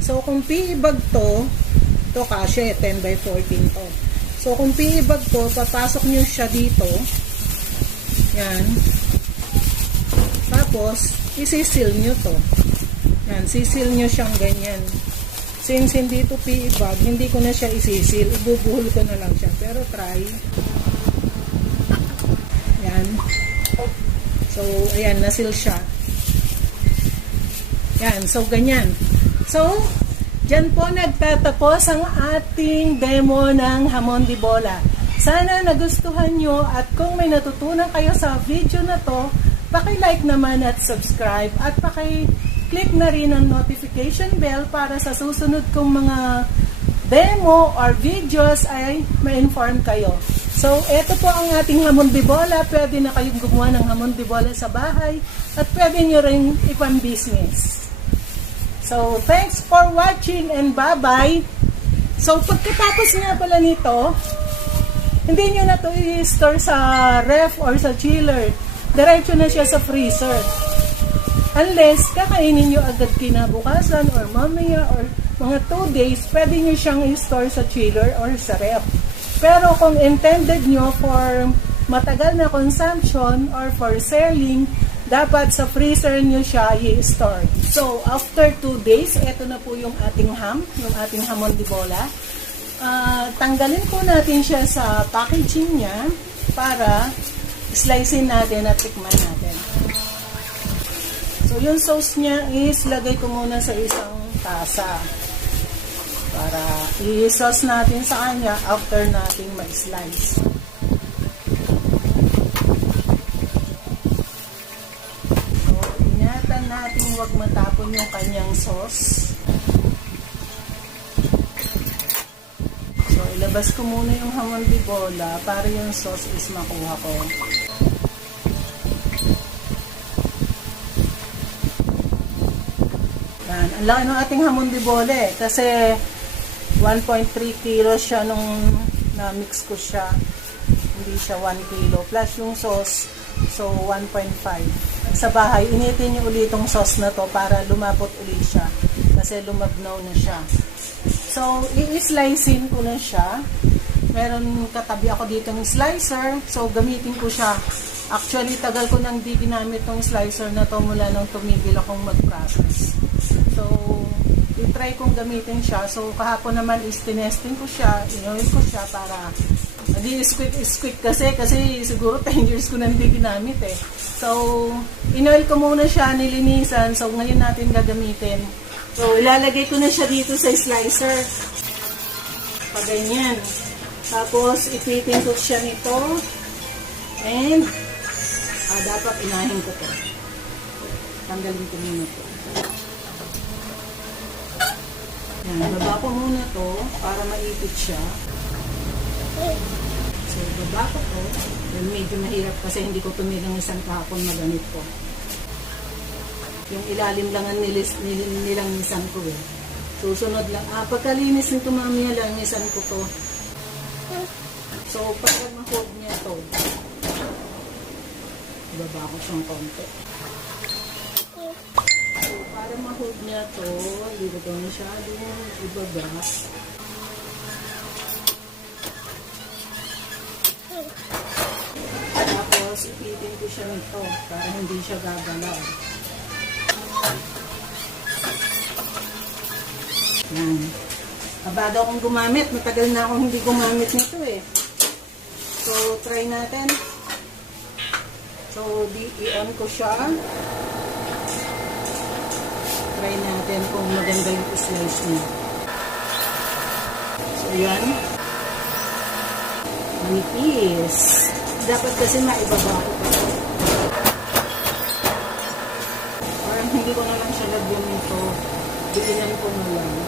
So, kung PE bag to, ito kasya, 10 by 14 to. So, kung PE bag to, papasok nyo siya dito. Yan. Tapos, isi-seal nyo to. Yan, sisil nyo siyang ganyan. Since hindi to PE bag, hindi ko na siya isi-seal. Ibubuhol ko na lang siya. Pero try. Ayan. So, ayan, nasil siya. Ayan, so ganyan. So, dyan po nagtatapos ang ating demo ng hamon de bola. Sana nagustuhan nyo at kung may natutunan kayo sa video na to, paki-like naman at subscribe at paki-click na rin ang notification bell para sa susunod kong mga demo or videos ay ma-inform kayo. So, ito po ang ating hamon de bola. Pwede na kayong gumawa ng hamon de bola sa bahay at pwede nyo rin ipang-business. So, thanks for watching and bye-bye. So, pagkatapos nga pala nito, hindi nyo na ito i-store sa ref or sa chiller. Diretso na siya sa freezer. Unless, kakainin nyo agad kinabukasan or mamaya or mga 2 days, pwede nyo siyang i-store sa chiller or sa ref. Pero kung intended nyo for matagal na consumption or for selling, dapat sa freezer nyo siya i-store. So, after 2 days, ito na po yung ating ham, yung ating hamon de bola. Tanggalin po natin siya sa packaging niya para slicein natin at tikman natin. So, yung sauce niya is lagay ko muna sa isang tasa para i-sauce natin sa kanya after nating ma-slice. So, ingatan natin huwag matapon yung kanyang sauce. So, ilabas ko muna yung hamon de bola para yung sauce is makuha ko. Yan. Ang laki ng ating hamon de bola kasi 1.3 kilo siya nung na-mix ko siya. Hindi siya 1 kilo. Plus yung sauce, so 1.5. Sa bahay, initin nyo ulit itong sauce na to para lumapot ulit siya. Kasi lumabnaw na siya. So, i-slicein ko na siya. Meron katabi ako dito ng slicer. So, gamitin ko siya. Actually, tagal ko nang di ginamit tong slicer na to mula nung tumigil akong mag-process. So, i-try kong gamitin siya. So, kahapon naman is tinesting ko siya. Inoil ko siya para hindi squeak kasi siguro 10 years ko nang di ginamit eh. So, inoil ko muna siya, nilinisan. So, ngayon natin gagamitin. So, ilalagay ko na siya dito sa slicer. Pag ganyan. Tapos, ipitin ko siya nito. And, dapat inahin ko to. Tanggalin ko muna to. Yan, baba ko muna to para maipit siya. So, baba ko to. Then, medyo mahirap kasi hindi ko tumilang isang kahapon magamit ko. Yung ilalim lang ang nilangnisan ko eh. Susunod lang. Pagkalinis nito mamaya langisan ko to. So, pag ma-hold niya to, ibaba ko siyang konti. So, para ma-hold niya to, hindi ko masyadong ibaba. Tapos, ipitin ko siya nito para hindi siya gagalaw. Yan. Abado akong gumamit. Matagal na akong hindi gumamit nito eh. So, try natin. So, i-on ko siya. Try natin kung maganda yung slice niya. So, yan. Manipis. Dapat kasi maibaba ko pa. Parang hindi ko na lang siya lagyan nito. Bikinan ko na lang.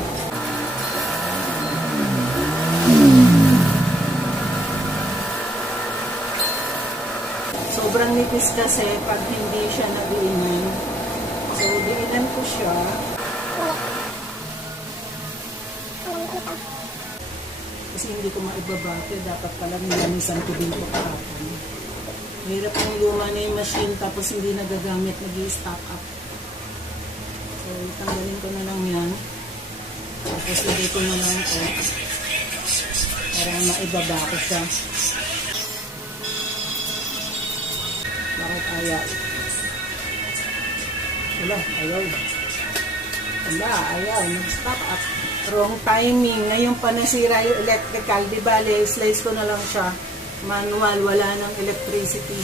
Sobrang nipis kasi pag hindi siya nabiinan. So, biinan ko siya. Kasi hindi ko maibaba. Dapat pala nilanisan ko din ko kahapon. Mahirap ang luma na yung machine tapos hindi nagagamit, nag-i-stock up. So, tanggalin ko na lang yan. Tapos, lagay ko na lang ito. Para maibaba ko siya. Bakit ayaw? Wala, ayaw. Wala, ayaw. Nag-stock up. Wrong timing. Ngayon pa nasira yung electrical. Di ba, slice ko na lang siya. Manual, wala ng electricity.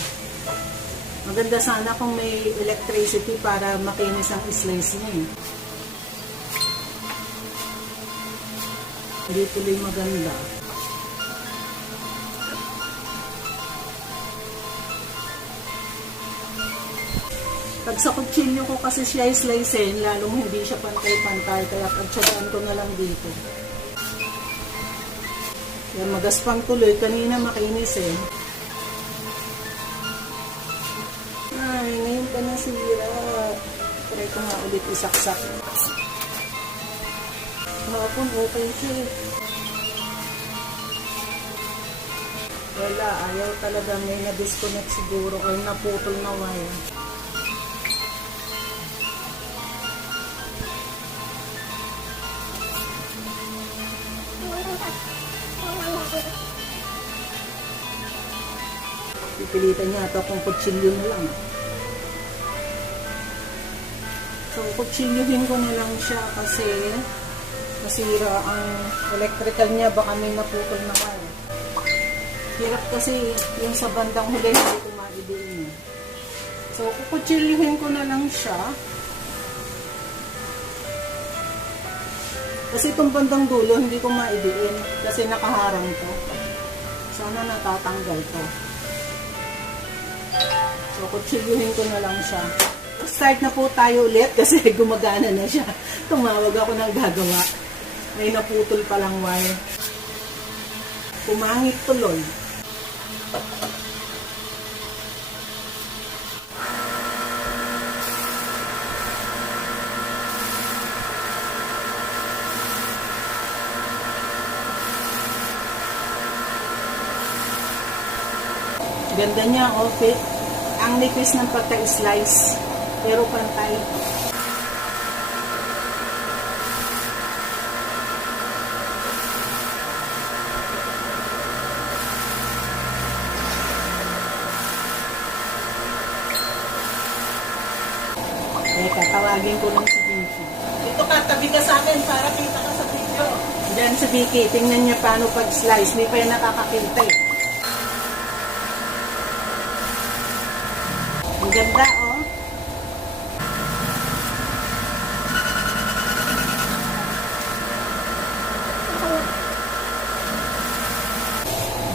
Maganda sana kung may electricity para makinis ang slice niya eh. Hindi tuloy maganda. Pag sa kutsilyo ko kasi siya slicein, lalong hindi siya pantay-pantay, kaya pagtsagaan ko na lang dito. Kaya magaspang tuloy, kanina makinis eh. Ay, ngayon pa nasira. Try ko nga ulit isaksak. Hapon, okay siya. Wala, ayaw talaga. May na-disconnect siguro or naputol na wire. Pipilitan niya ito kung kutsilyo na lang. So, kutsilyuhin ko na lang siya kasi masira ang electrical niya. Baka may naputol na wire. Hirap kasi yung sa bandang huli hindi ko maidiin. So, kukutsilyuhin ko na lang siya. Kasi itong bandang dulo hindi ko maidiin kasi nakaharang to. Sana natatanggal to. So, kutsilyuhin ko na lang siya. Start na po tayo ulit kasi gumagana na siya. Tumawag ako ng gagawa. May naputol palang wire. Pumangit tuloy. Ganda niya, oh, fit. Ang nipis ng pagka-slice. Pero pantay. Tawagin ko lang si Vicky. Dito ka, tabi ka sa akin para kita ka sa video. Diyan si Vicky, tingnan niya paano pag-slice. Hindi pa yan nakakakita eh. Ang ganda, oh.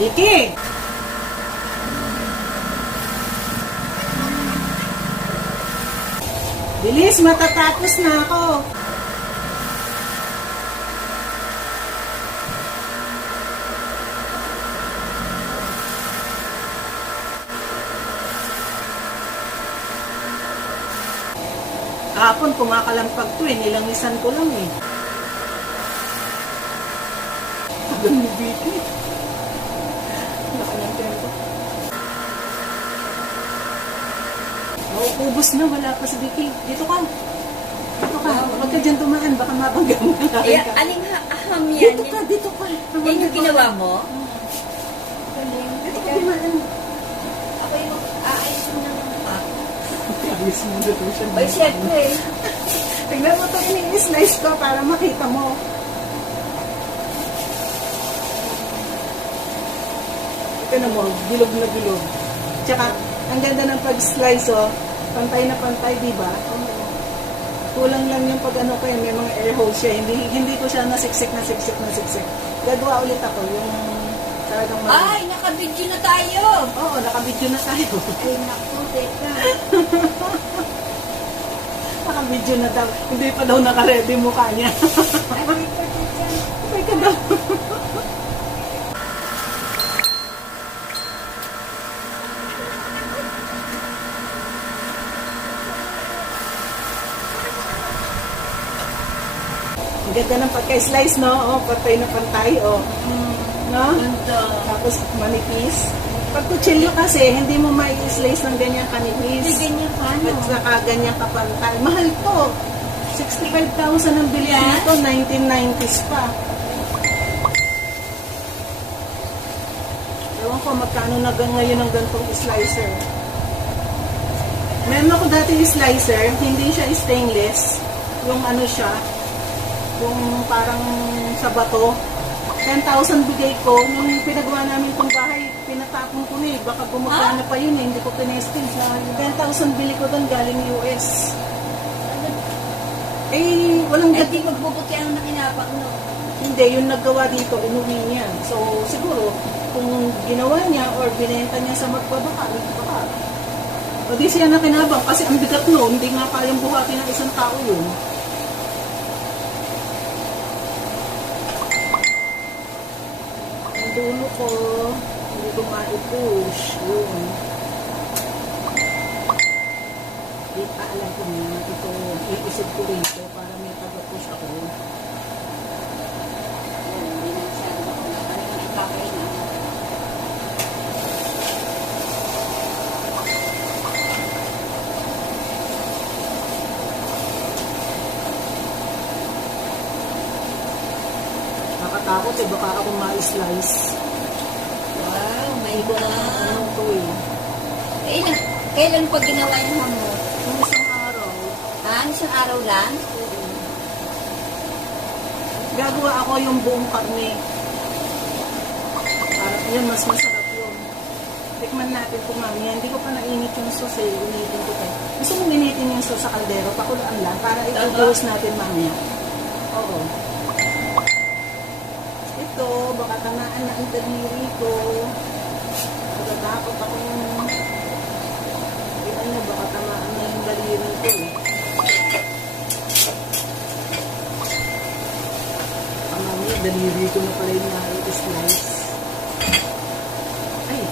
Vicky! Bilis, matatapos na ako. Kahapon, kumakalampag to eh. Nilangisan ko lang eh. Hanggang ni Vicky. Nakanyang tempo. Ubus na, wala pa si Vicky. Dito ka. Dito ka. Huwag ka dyan tumaan. Baka mabangga mo na natin ka. Aling aham yan. Dito ka, dito ka. Yan yung ginawa mo? Dito ka tumaan. Ako yung aayos mo ng Ayos mo na ito siya. Ay, syempre. Tignan mo ito, ini-slice ko para makita mo. Ito na mo, bilog na bilog. Tsaka, ang ganda ng pag-slice, oh. Pantay na pantay, di ba? Kulang lang yung pag ano ko yun, may mga air holes siya. Hindi ko siya nasiksik. Gagawa ulit ako, yung talagang Ay, nakabidyo na tayo. Oo, nakabidyo na tayo. Ay, naku, teka. Nakabidyo na daw. Hindi pa daw naka-ready mukha niya. Ay, ka daw. Ang ganda ng pagka-slice, no? Oh, pantay na pantay, oh. No? Tapos manipis. Pag kutsilyo kasi, hindi mo mai-slice ng ganyan kanipis. Hindi ganyan pa, no? At saka ganyan kapantay. Mahal to. 65,000 ang bili nito, 1990s pa. Ewan ko, magkano na ngayon ang gantong slicer. Meron ako dati slicer, hindi siya stainless. Yung ano siya, yung parang sa bato. 10,000 bigay ko. Nung pinagawa namin itong bahay, pinatapon ko na eh. Baka gumagana pa yun eh. Hindi ko tinesting. 10,000 bili ko doon galing US. Eh, walang Eh, di magbubuti ang nakinapag, no? Hindi, yung naggawa dito, inuwi niya. So, siguro, kung ginawa niya or binenta niya sa magpabaka, baka. O di siya nakinabang kasi ang bigat no, hindi nga kayang buhatin ng isang tao yun. Ang dulo ko, hindi ko ma-push. Yun. Di pa alam ko na ito, iisip ko rito para may taga-push ako. Hindi na masyado ako na. Ano yung ipapay na? Nakatakot eh, baka ako ma-slice. Wow, may Hindi ko na ano to eh. Kailan pag ginawa yung ham mo? Nung isang araw, Isang araw lang? gagawa ako yung buong karne. Para yun, mas masarap yun. Tikman natin kung mamaya. Hindi ko pa nainit yung sauce eh. Initin ko pa. Gusto mong initin yung sauce sa kaldero, pakulaan lang, para i-toast natin mamaya. Oo. Ito, baka tamaan na ang daliri ko. Natatakot akong ano, baka tamaan na yung daliri ko eh. Mamaya, daliri ko na pala yung na-slice. Ay!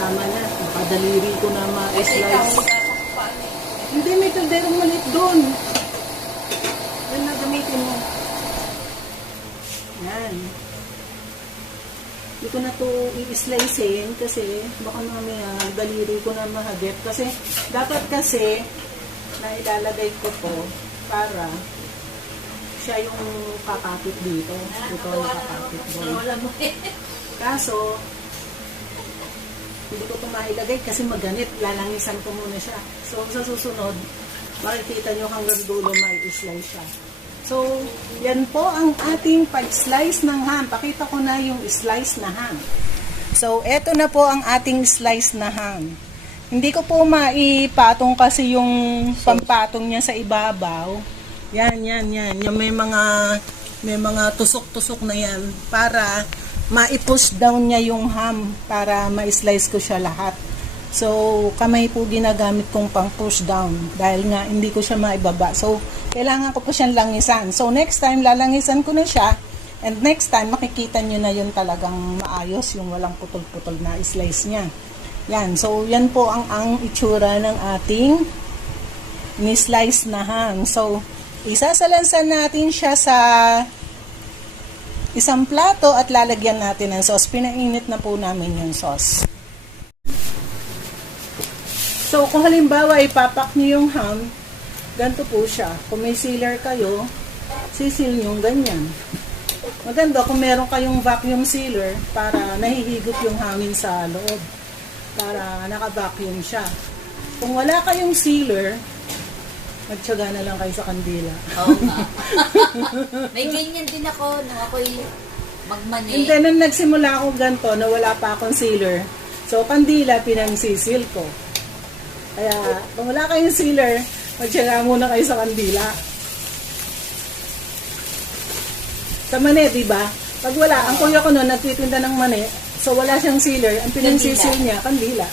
Tama na, baka daliri ko na ma-slice. Hindi, may kalderong maliit doon. Yan na, gamitin mo. Yan. Hindi ko na to i-slicein kasi baka mamaya daliri ko na mahagip. Kasi dapat kasi na ilalagay ko to para siya yung kakapit dito. Ito yung kakapit doon. Kaso, hindi ko ito mailagay kasi maganit. Lalangisan ko muna siya. So, sa susunod, makikita nyo hanggang dulo may slice siya. So, yan po ang ating pag-slice ng ham. Pakita ko na yung slice na ham. So, eto na po ang ating slice na ham. Hindi ko po maipatong kasi yung pampatong niya sa ibabaw. Yan. Yung may mga tusok-tusok na yan para ma-push down niya yung ham para ma-slice ko siya lahat. So, kamay po ginagamit kong pang push down dahil nga hindi ko siya maibaba. So, kailangan ko po siyang langisan. So, next time, lalangisan ko na siya. And next time, makikita nyo na yun talagang maayos, yung walang putol-putol na slice niya. Yan. So, yan po ang itsura ng ating ni-slice na ham. So, isasalansan natin siya sa isang plato at lalagyan natin ng sauce. Pinainit na po namin yung sauce. So, kung halimbawa ipapak niyo yung ham, ganito po siya. Kung may sealer kayo, sisil nyo ganyan. Maganda kung meron kayong vacuum sealer para nahihigop yung hangin sa loob. Para naka-vacuum siya. Kung wala kayong sealer, magtyaga na lang kayo sa kandila. Oo nga. May ganyan din ako nung ako'y magmani. And then, nung nagsimula ako ganito, na wala pa akong sealer, so kandila pinangsisil ko. Kaya, kung wala kayong sealer, magtyaga muna kayo sa kandila. Sa mani, diba? Pag wala, ang kuya ko noon, nagtitinda ng mani, so wala siyang sealer, ang pinangsisil niya, kandila.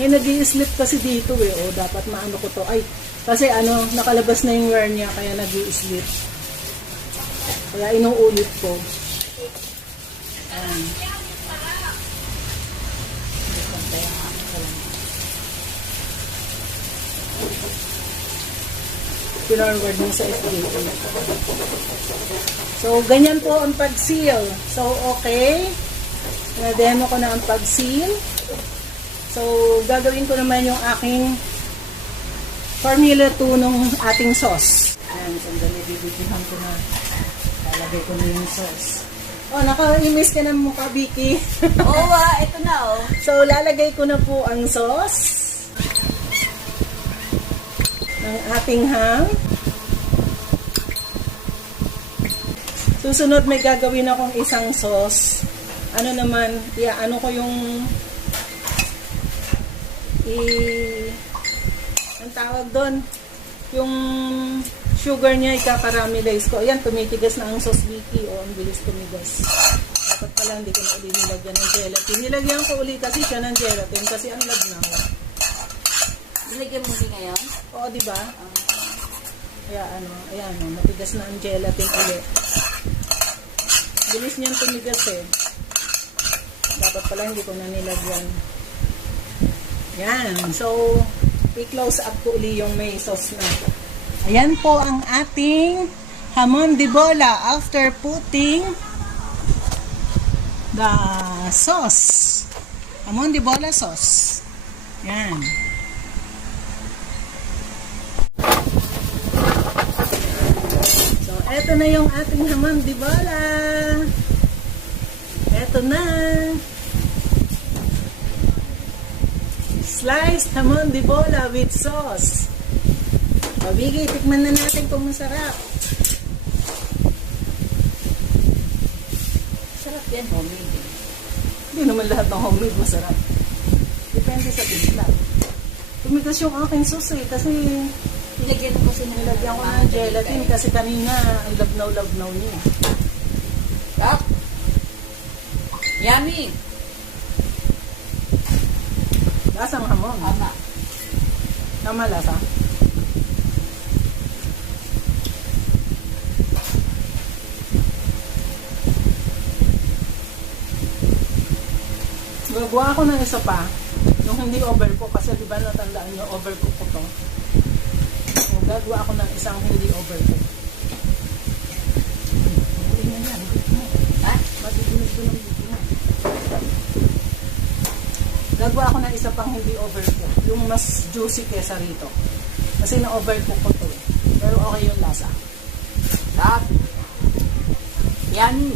Ngayon, nag-i-slip kasi dito eh. O, dapat maano ko to. Ay, kasi ano, nakalabas na yung wear niya, kaya nag-i-slip. Kaya inuulit ko. Ayan. Pinarward mo sa FDA. So, ganyan po ang pag-seal. So, okay. Na-demo ko na ang pag-seal. So, gagawin ko naman yung aking Formula 2 nung ating sauce. Ayan, sandali, bibitihan ko na. Lalagay ko na yung sauce. Oh, naka-imiss ka ng mukha, Vicky. Oo, ito na oh. So, lalagay ko na po ang sauce ng ating ham. Susunod may gagawin akong isang sauce. Ano naman, ano ko yung ang tawag doon, yung sugar niya ika-caramelize ko. Ayan, tumitigas na ang sauce, Vicky. O, ang bilis tumigas. Dapat pala hindi ko na uli nilagyan ng gelatin. Nilagyan ko uli kasi siya ng gelatin kasi ang labnaw. Nilagyan mo din ngayon? Oo, di ba? Kaya ayan, matigas na ang gelatin ulit. Bilis niyan tumigas eh. Dapat pala hindi ko na nilagyan. Yan. So, i-close up ko uli yung may sauce na. Ayan po ang ating hamon de bola after putting the sauce. Hamon de bola sauce. Yan. So, eto na yung ating hamon de bola. Eto na. Sliced hamon de bola with sauce. Pabigay, tikman na natin kung masarap. Sarap yan, homemade. Hindi naman lahat ng homemade masarap. Depende sa timpla. Tumigas yung aking sauce eh, kasi Nilagyan ko kasi nilagyan ko ng gelatin kasi kanina ang labnaw-labnaw niya. Yup. Yummy. Lasang hamon. Tama. Tama lasa. Gagawa ako ng isa pa. Yung hindi overcook kasi di ba natandaan nyo overcook ko to. So, gagawa ako ng isang hindi overcook. Hindi na yan. Ha? Matiginig ko ng video na. Gagawa ako ng isa pang hindi overcook. Yung mas juicy kesa rito. Kasi na-overcook ko to eh. Pero okay yung lasa. Sarap. Yummy.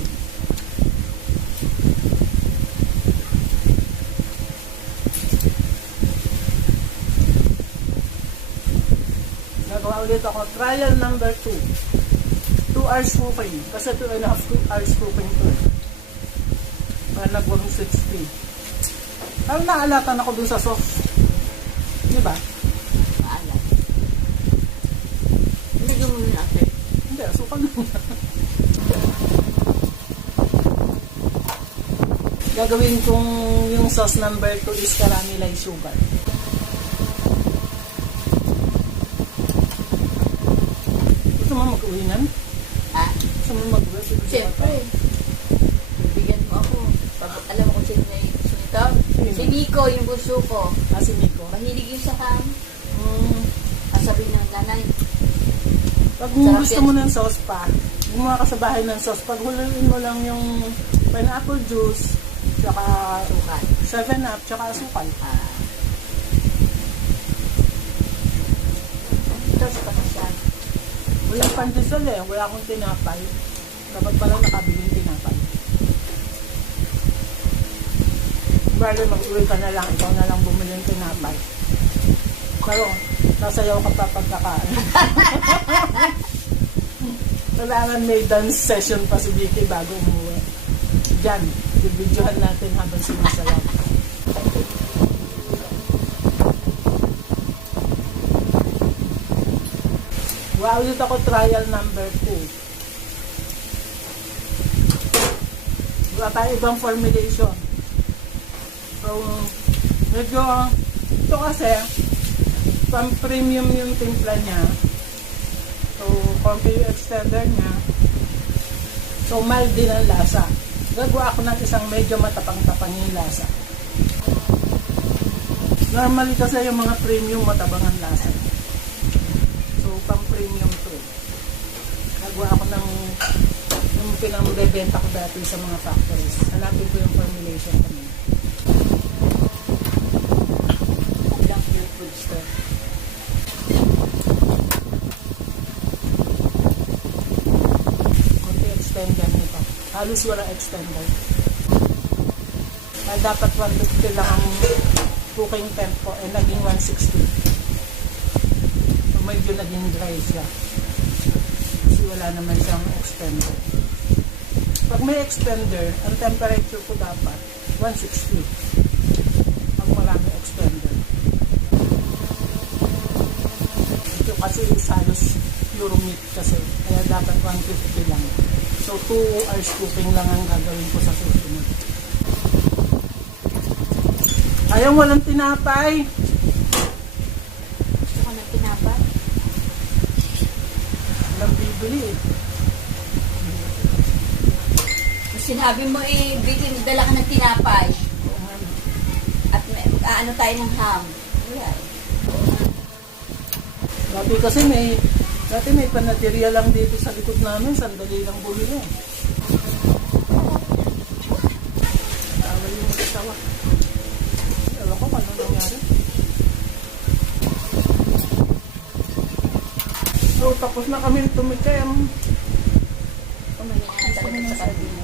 Gagawa ulit ako. Trial number 2. 2 hours cooking. Kasi 2.5 hours cooking to eh. Para nag-160. Parang naalatan ako dun sa sauce. Di ba? Maalat. Nilagyan mo yun after. Hindi, asukal lang. Gagawin kong yung sauce number 2 is caramelized sugar. Gusto mo mag-uwinan? Ha? Gusto mo mag-uwi? Siyempre. Bibigyan mo ako. Pag alam mo kung sino na yung gusto nito. Si Nico, yung bunso ko. Si Miko. Mahilig yung sa ham. Sabi ng nanay. Pag Sarap gusto yan. mo ng sauce pa, gumawa ka sa bahay ng sauce, pag huluin mo lang yung pineapple juice, tsaka Sukan. 7-up, tsaka asukal. Ito sa panasan. Walang pandesal eh, wala akong tinapay. Dapat pala nakabiling tinapay. Bale, mag-uwi ka na lang, ikaw na lang bumili ng tinapay. Pero, nasayaw ka pa pagkakain. Kailangan may dance session pa si Vicky bago umuwi. Diyan, bibidyohan natin habang sumasayaw. Wow, ulit ako trial number 2. Wala tayo ibang formulation. So, medyo, ito kasi, pang-premium yung timpla niya. So, konti yung extender niya. So, mild din ang lasa. Gagawa ako ng isang medyo matapang-tapang yung lasa. Normally kasi yung mga premium matabang ang lasa. So, pang-premium to. Gagawa ako ng yung pinambebenta ko dati sa mga factories. Hanapin ko yung formulation ko nila. Ilang food store. Konti extender nito. Halos walang extender. Kaya dapat 150 lang ang cooking temp ko eh naging 160. So medyo naging dry siya. Kasi wala naman siyang extender. Pag may extender, ang temperature ko dapat 160. Pag maraming extender. Ito kasi halos pure meat kasi. Kaya dapat 150 lang. So 2 hours cooking lang ang gagawin ko sa susunod. Ayaw walang tinapay. Gusto ko ng tinapay. Walang bibili eh. Sinabi mo Vicky, dala ka ng tinapay. At ano tayo ng ham. Ayan. Dati may panaderia lang dito sa likod namin, sandali lang bumili. Tawal yung mag-asawa. Ewan ko ano nangyari. So, tapos na kami tumikim. Kami na talaga sa kabila.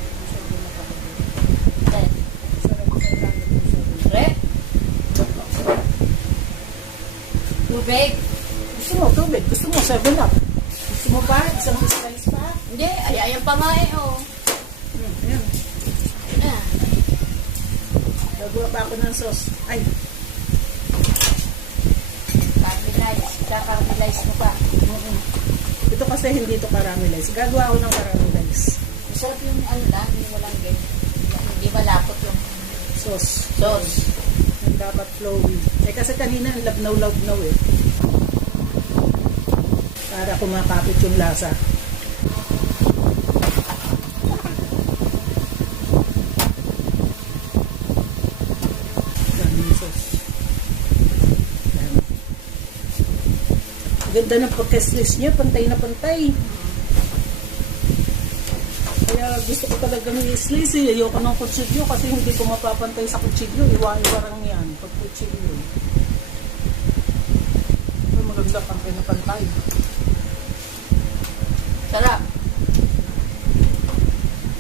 Rep? Tubig? Gusto mo tubig? Gusto mo 7-Up? Gusto mo pa? Isang slice pa? Hindi, ayan pa nga oh. Ayan. Ah. Gagawa pa ako ng sauce. Ay, Caramelize mo pa. ito kasi hindi ito caramelize. Gagawa ako ng caramelize. Masarap yung ano lang, yung walang ganyan. Hindi malapot yung Sauce. sauce. Yung dapat flowy. Eh kasi kanina ang labnaw-labnaw eh. Para kumakapit yung lasa. Daming sauce. Yan. Ganda ng pagka-slice niya. Pantay na pantay. Kaya gusto ko talaga ng slice eh. Ayoko ng kutsilyo kasi hindi ko mapapantay sa kutsilyo. Iwan-iwarang yan pag kutsilyo. Ay, maganda pantay na pantay. Sarap.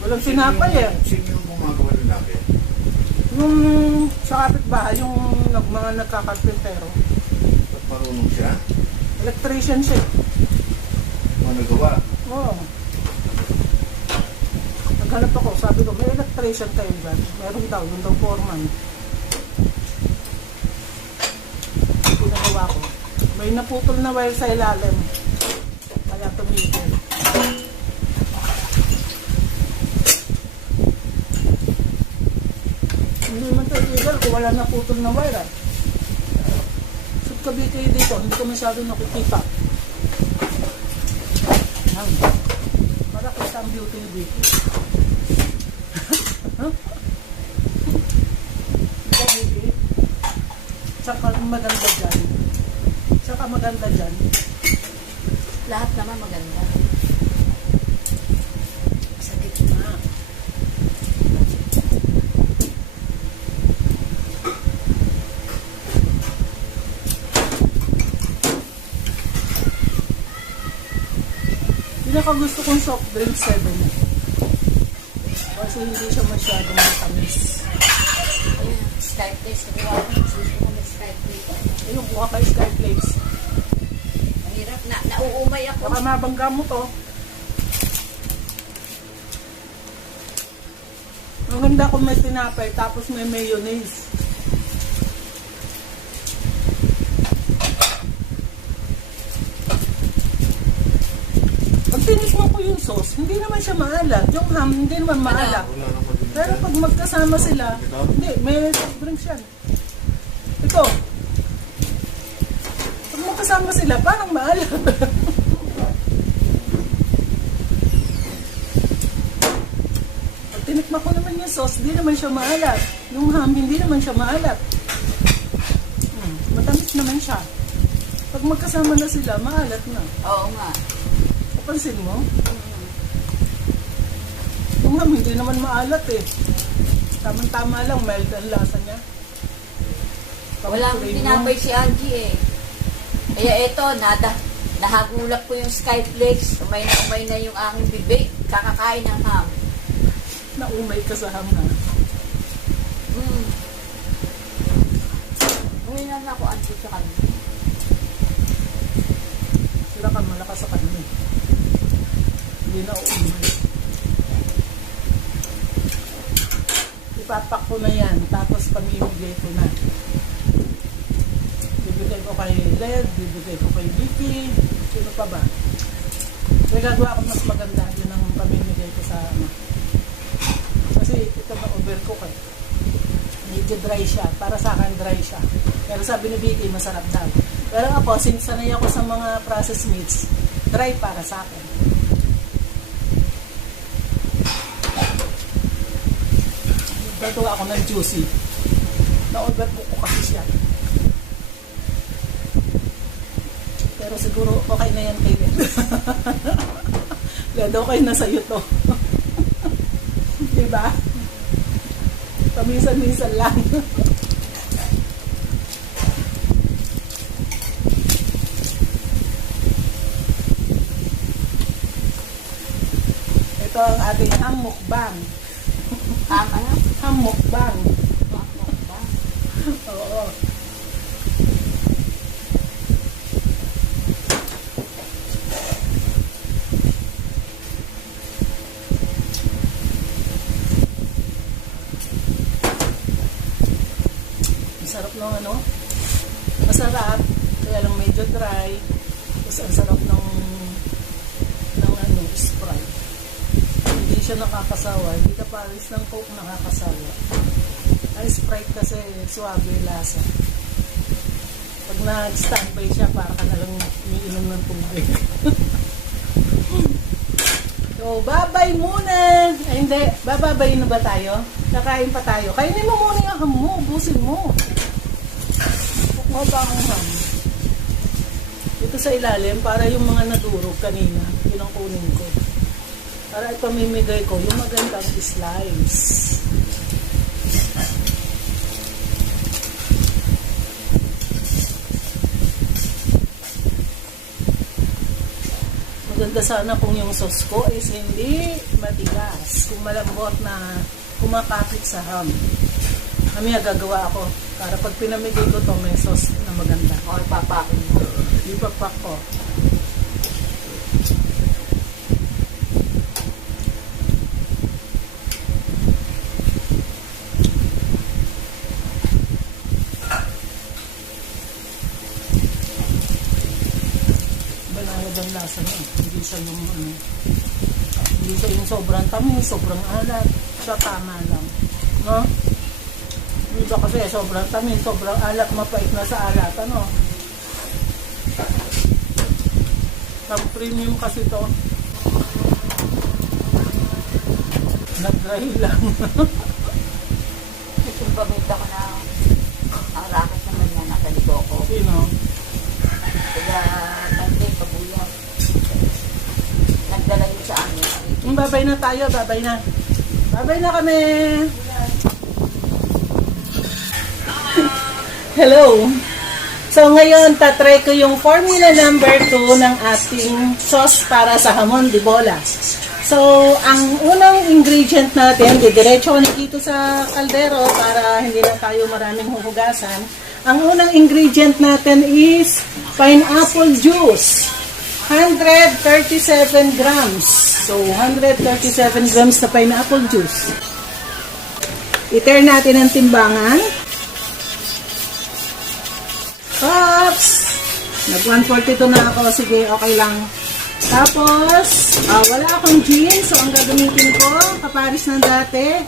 Walang sinapay eh. Sino yung gumagawa ng laki? Yung sa kapitbahay, yung mga nagkakarpintero. Ba't marunong siya? Electrician siya. Mga nagawa? Oo. Naghanap ako, sabi ko, may electrician kayo dyan. Meron daw, yung daw foreman. Pinagawa ko. May naputol na wire sa ilalim. Kaya tumigil. Hindi man tayo illegal kung wala naputol na wire. Kabi kayo dito, hindi ko masyado nakikita. Yan. Para kita ang beauty dito. Hindi. Tsaka maganda dyan. Tsaka maganda dyan. Lahat naman maganda. Sa gitna. Pinakagusto kong soft drink 7. Kasi hindi siya masyadong matamis. Ayan, Skyplace. Gusto ko ng Skyplace. Ayun, kuha kayo Skyflakes. Ang hirap. Nauumay ako. Baka mabangga mo to. Ang ganda kung may tinapay tapos may mayonnaise. Pag tinikman ko yung sauce, hindi naman siya maalat. Yung ham, hindi naman maalat. Wala naman din. Pero pag magkasama sila, hindi, may soft drinks yan. Ito. Pag magkasama sila, parang maalat. Pag tinikman ko naman yung sauce, hindi naman siya maalat. Yung ham, hindi naman siya maalat. Matamis naman siya. Pag magkasama na sila, maalat na. Oo nga. Pansin mo? Yung ham, hindi naman maalat eh. Tamang-tama lang, mild ang lasa niya. Walang tinapay si Angie eh. Kaya eto, nahagulap ko yung Skyflakes. Umay na yung aking bibig. Kakakain ng ham. Naumay ka sa ham na. Ngayon na ako Angie sa kanila. Sila ka malakas sa kanila. Hindi na umay. Ipapak ko na yan, tapos pamimigay ko na. Bibigay ko kay Led, bibigay ko kay Vicky, sino pa ba? Kaya gagawa ko mas maganda yun ang pamimigay ko sa ano. Kasi ito na overcook eh. Medyo dry siya, para sa akin dry siya. Pero sabi ni Vicky, masarap daw. Pero ako, since sanay ako sa mga processed meats, dry para sa akin. Gagawa ako ng juicy. Na-overcook ko kasi siya. Pero siguro okay na yan kay Len. Len, okay na sa'yo to. Diba? Paminsan-minsan lang. Ito ang ating hamukbang. Ano? Hamukbang. Oo. Masarap ng ano? Masarap. Kaya lang medyo dry. Tapos ang sarap ng ano, Sprite. Hindi siya nakakasawa. Hindi ka paris ng Coke nakakasawa. Ang Sprite kasi suwabe lasa. Pag nag-standby siya, para ka na lang umiinom ng tubig. So, babay muna! Ay, hindi. Bababay na ba tayo? Kakain pa tayo. Kainin mo muna yung ham mo. Busin mo. Bukmo pa ang ham. Ito sa ilalim, para yung mga nadurog kanina, yun ang kunin ko. Para ipamimigay ko yung magandang slice. Maganda sana kung yung sauce ko is hindi matigas. Kung malambot na kumakapit sa ham. Kami gagawa ako. Para pag pinamigay ko to may sauce na maganda. O, ipapakin mo. Ipapak ko. Banayad ang lasa niya. Hindi siya yung ano. Hindi siya yung sobrang tamis, sobrang alat. Siya tama lang. No? Hindi ba kasi sobrang tamis, sobrang alat, mapait na sa alat. Ano? Premium kasi to. Nag-dry lang. Yung pamita ko na ang racket naman yan, nakaligo ko. Sino? Kaya, Monday, pabulong. Nagdala yun sa amin. Babay na tayo, babay na. Babay na kami. Hello. So ngayon, tatry ko yung formula number 2 ng ating sauce para sa hamon de bola. So, ang unang ingredient natin, didiretso ko na dito sa kaldero para hindi na tayo maraming huhugasan. Ang unang ingredient natin is pineapple juice. 137 grams. So, 137 grams na pineapple juice. I-turn natin ang timbangan. Oops! Nag-142 na ako. Sige, okay lang. Tapos, wala akong gin. So, ang gagamitin ko, kaparis ng dati,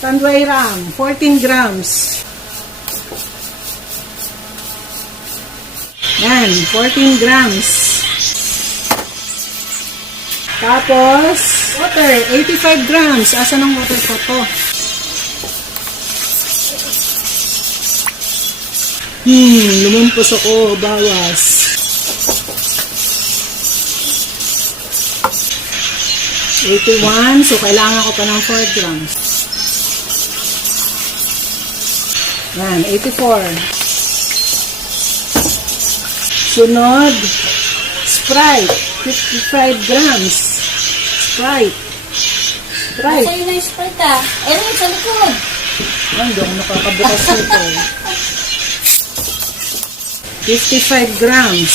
Tanduay Ram, 14 grams. Yan, 14 grams. Tapos, water, 85 grams. Asan ang water ko to? Lumumpos ako, bawas. 81, so kailangan ko pa ng 4 grams. Yan, 84. Sunod, Sprite, 55 grams. Sprite. Sprite. Sa'yo na yung Sprite ah. Erin, sa likod. Hindi ako nakakabukas nito. 55 grams.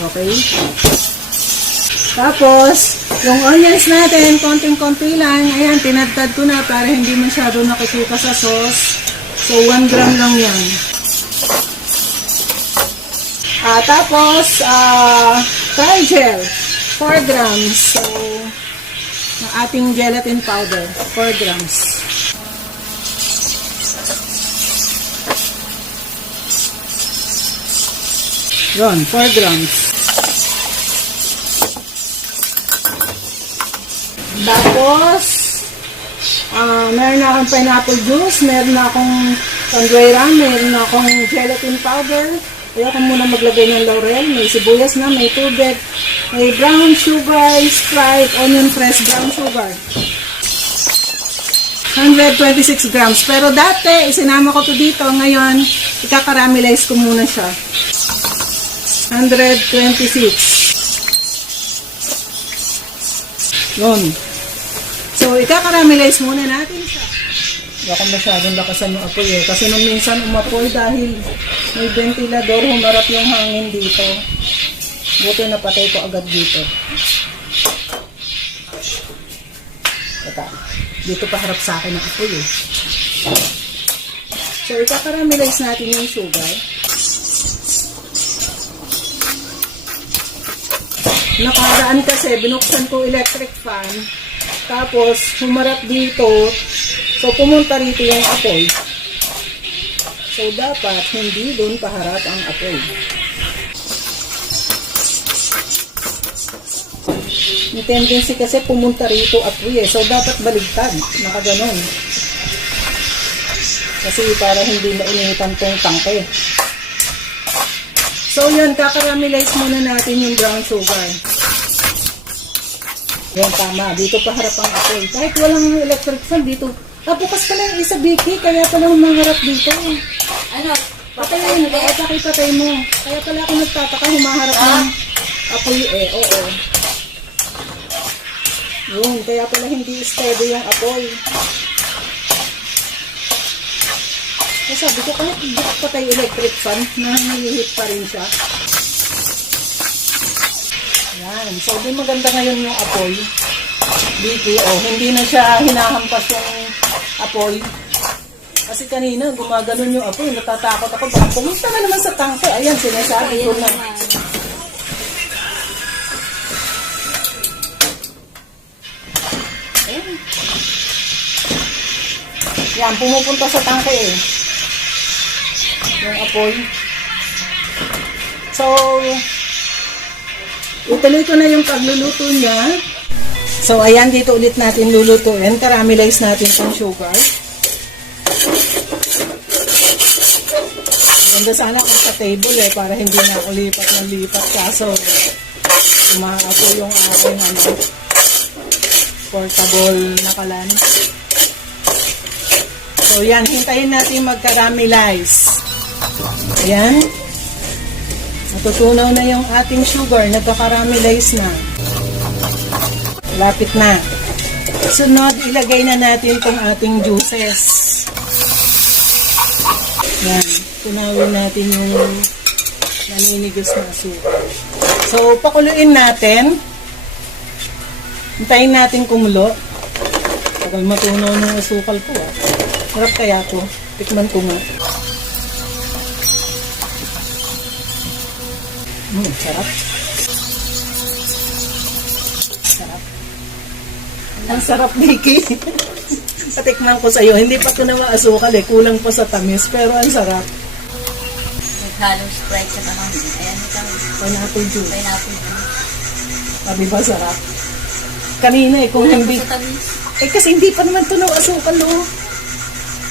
Okay. Tapos, yung onions natin, konting-konti lang. Ayan, tinadtad ko na para hindi masyado nakikuka sa sauce. So, 1 gram lang yan. Tapos, trial gel, 4 grams. So, ng ating gelatin powder, 4 grams. Yun, 4 grams. Tapos, meron na akong pineapple juice, meron na akong canduera, meron na akong gelatin powder. Ayoko muna maglagay ng laurel. May sibuyas na, may tubig, may brown sugar, Sprite, onion fresh brown sugar. 126 grams. Pero dati, isinama ko to dito. Ngayon, ika-caramelize ko muna siya. 126. Yun. So, ika-caramelize muna natin siya. Baka masyadong lakasan yung apoy eh. Kasi nung minsan umapoy dahil may ventilador, humarap yung hangin dito. Buti napatay ko agad dito. Ito. Dito pa harap sa akin ang apoy eh. So, ika-caramelize natin yung sugar. Nakaraan kasi, binuksan ko electric fan. Tapos, humarap dito. So, pumunta rito yung apoy. So, dapat hindi doon paharap ang apoy. May tendency kasi pumunta rito apoy eh. So, dapat baligtad. Nakaganon. Kasi para hindi mainitan tong tangke. So, yun. Kakaramelize muna natin yung brown sugar. Yan, tama. Dito paharap ang apoy. Kahit walang electric fan, dito. Bukas pala yung isa, Vicky. Kaya pala humaharap dito. Ano? Patayin mo. Patay mo. Kaya pala ako nagtataka, humaharap ng apoy eh. Oo. Yun. Kaya pala hindi steady yung apoy. Kaya sabi ko, kahit patay electric fan, nahihit pa rin siya. Yan. So, di maganda ngayon yung apoy. Vicky, hindi na siya hinahampas yung apoy. Kasi kanina, gumaganon yung apoy. Natatakot ako. Baka pumunta na naman sa tangke. Ayan, sinasabi ko na. Ayan. Yan, pumupunta sa tangke eh. Yung apoy. So, ituloy ko na yung pagluluto niya. So, ayan, dito ulit natin lulutuin. Caramelize natin yung sugar. Ganda sana kung sa table eh, para hindi na ako lipat ng lipat. Kaso, umaapo yung aking portable na kalan. So, yan, hintayin natin mag-caramelize. Ayan. Natutunaw na yung ating sugar. Nagka-caramelize na. Lapit na. Sunod, ilagay na natin itong ating juices. Yan. Tunawin natin yung naninigos na sugar. So, pakuluin natin. Hintayin natin kumulo. Tagal matunaw ng asukal ko. Sarap kaya ko. Tikman ko nga. Sarap. Sarap. Ang sarap, Vicky. Patikman ko sa'yo. Hindi pa ko na maasukal eh. Kulang pa sa tamis. Pero ang sarap. Naghalong Sprite sa kamang. Ayan, ito. Pineapple juice. Pineapple juice. Sabi ba sarap? Kanina eh, kung hindi... Sa tamis. Eh kasi hindi pa naman ito na asukal, no?